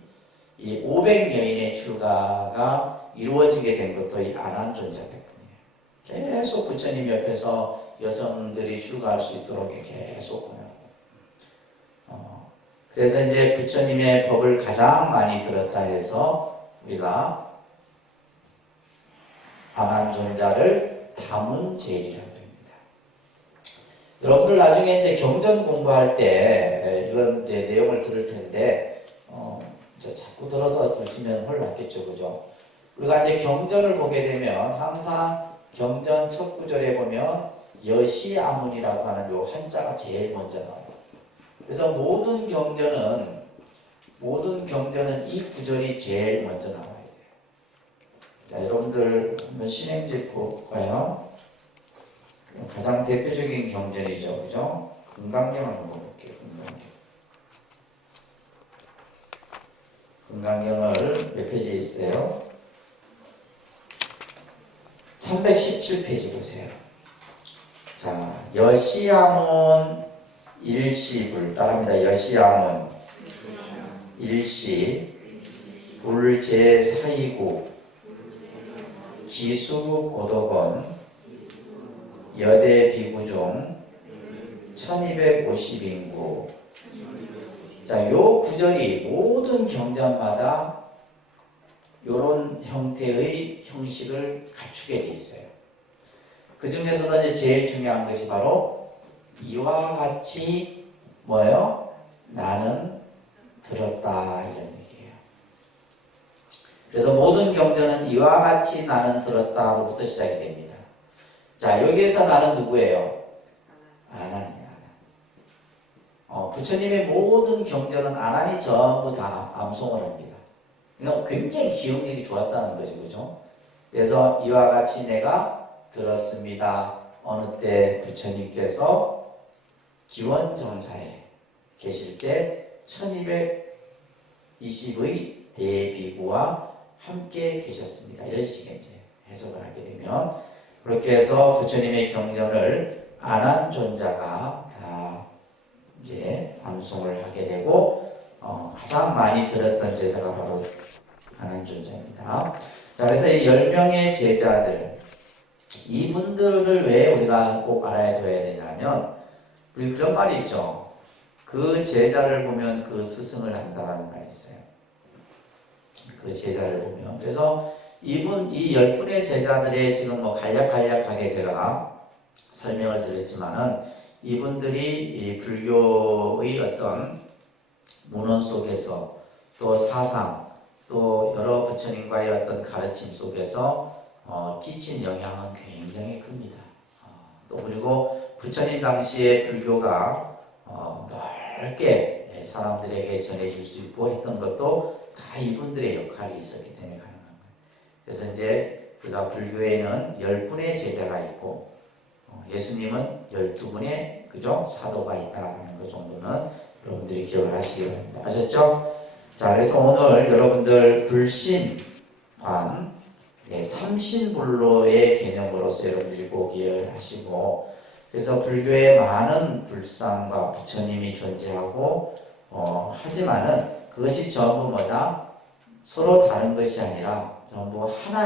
이 500여인의 출가가 이루어지게 된 것도 이 아난존자 때문이에요. 계속 부처님 옆에서 여성들이 출가할 수 있도록 계속 권하고, 그래서 이제 부처님의 법을 가장 많이 들었다 해서 우리가 아난존자를 다문제일이라고 합니다. 여러분들 나중에 이제 경전 공부할 때 이건 이제 내용을 들을 텐데 이제 자꾸 들어다 주시면 홀랐겠죠, 그죠? 우리가 이제 경전을 보게 되면 항상 경전 첫 구절에 보면 여시아문이라고 하는 요 한자가 제일 먼저 나와요. 그래서 모든 경전은 이 구절이 제일 먼저 나와요. 자, 여러분들 한번 신행집 볼까요? 가장 대표적인 경전이죠, 그죠? 금강경을 한번 볼게요. 금강경을 몇 페이지에 있어요? 317페이지 보세요. 자, 여시아문 일시불 따라합니다. 여시아문 일시 불제사이구 기수국 고덕원 여대 비구중 1250인구. 자, 요 구절이 모든 경전마다 요런 형태의 형식을 갖추게 돼 있어요. 그 중에서도 이제 제일 중요한 것이 바로 이와 같이 뭐예요? 나는 들었다 이런 얘기예요. 그래서 모든 경전은 이와 같이 나는 들었다로부터 시작이 됩니다. 자, 여기에서 나는 누구예요? 아난이에요. 아난. 부처님의 모든 경전은 아난이 전부 다 암송을 합니다. 그러니까 굉장히 기억력이 좋았다는 거죠, 그죠? 그래서 이와 같이 내가 들었습니다. 어느 때 부처님께서 기원정사에 계실 때 1220의 대비구와 함께 계셨습니다. 이런 식의 이제 해석을 하게 되면, 그렇게 해서 부처님의 경전을 아난존자가 다 이제 암송을 하게 되고, 가장 많이 들었던 제자가 바로 아난존자입니다. 자, 그래서 이 10명의 제자들, 이분들을 왜 우리가 꼭 알아야 되냐면, 우리 그런 말이 있죠. 그 제자를 보면 그 스승을 한다라는 말이 있어요. 그 제자를 보면. 그래서 이 10분의 제자들의 지금 뭐 간략하게 제가 설명을 드렸지만은, 이분들이 이 불교의 어떤 문헌 속에서 또 사상, 또 여러 부처님과의 어떤 가르침 속에서 끼친 영향은 굉장히 큽니다. 또 그리고 부처님 당시에 불교가 넓게 사람들에게 전해질 수 있고 했던 것도 다 이분들의 역할이 있었기 때문에 가능한 거예요. 그래서 이제 우리가 불교에는 10분의 제자가 있고, 예수님은 12분의 그죠? 사도가 있다는 것 정도는 여러분들이 기억을 하시기 바랍니다. 아셨죠? 자, 그래서 오늘 여러분들 불신관 삼신불로의 개념으로서 여러분들이 꼭 이해를 하시고, 그래서 불교에 많은 불상과 부처님이 존재하고 하지만은 그것이 전부 뭐다? 서로 다른 것이 아니라 전부 하나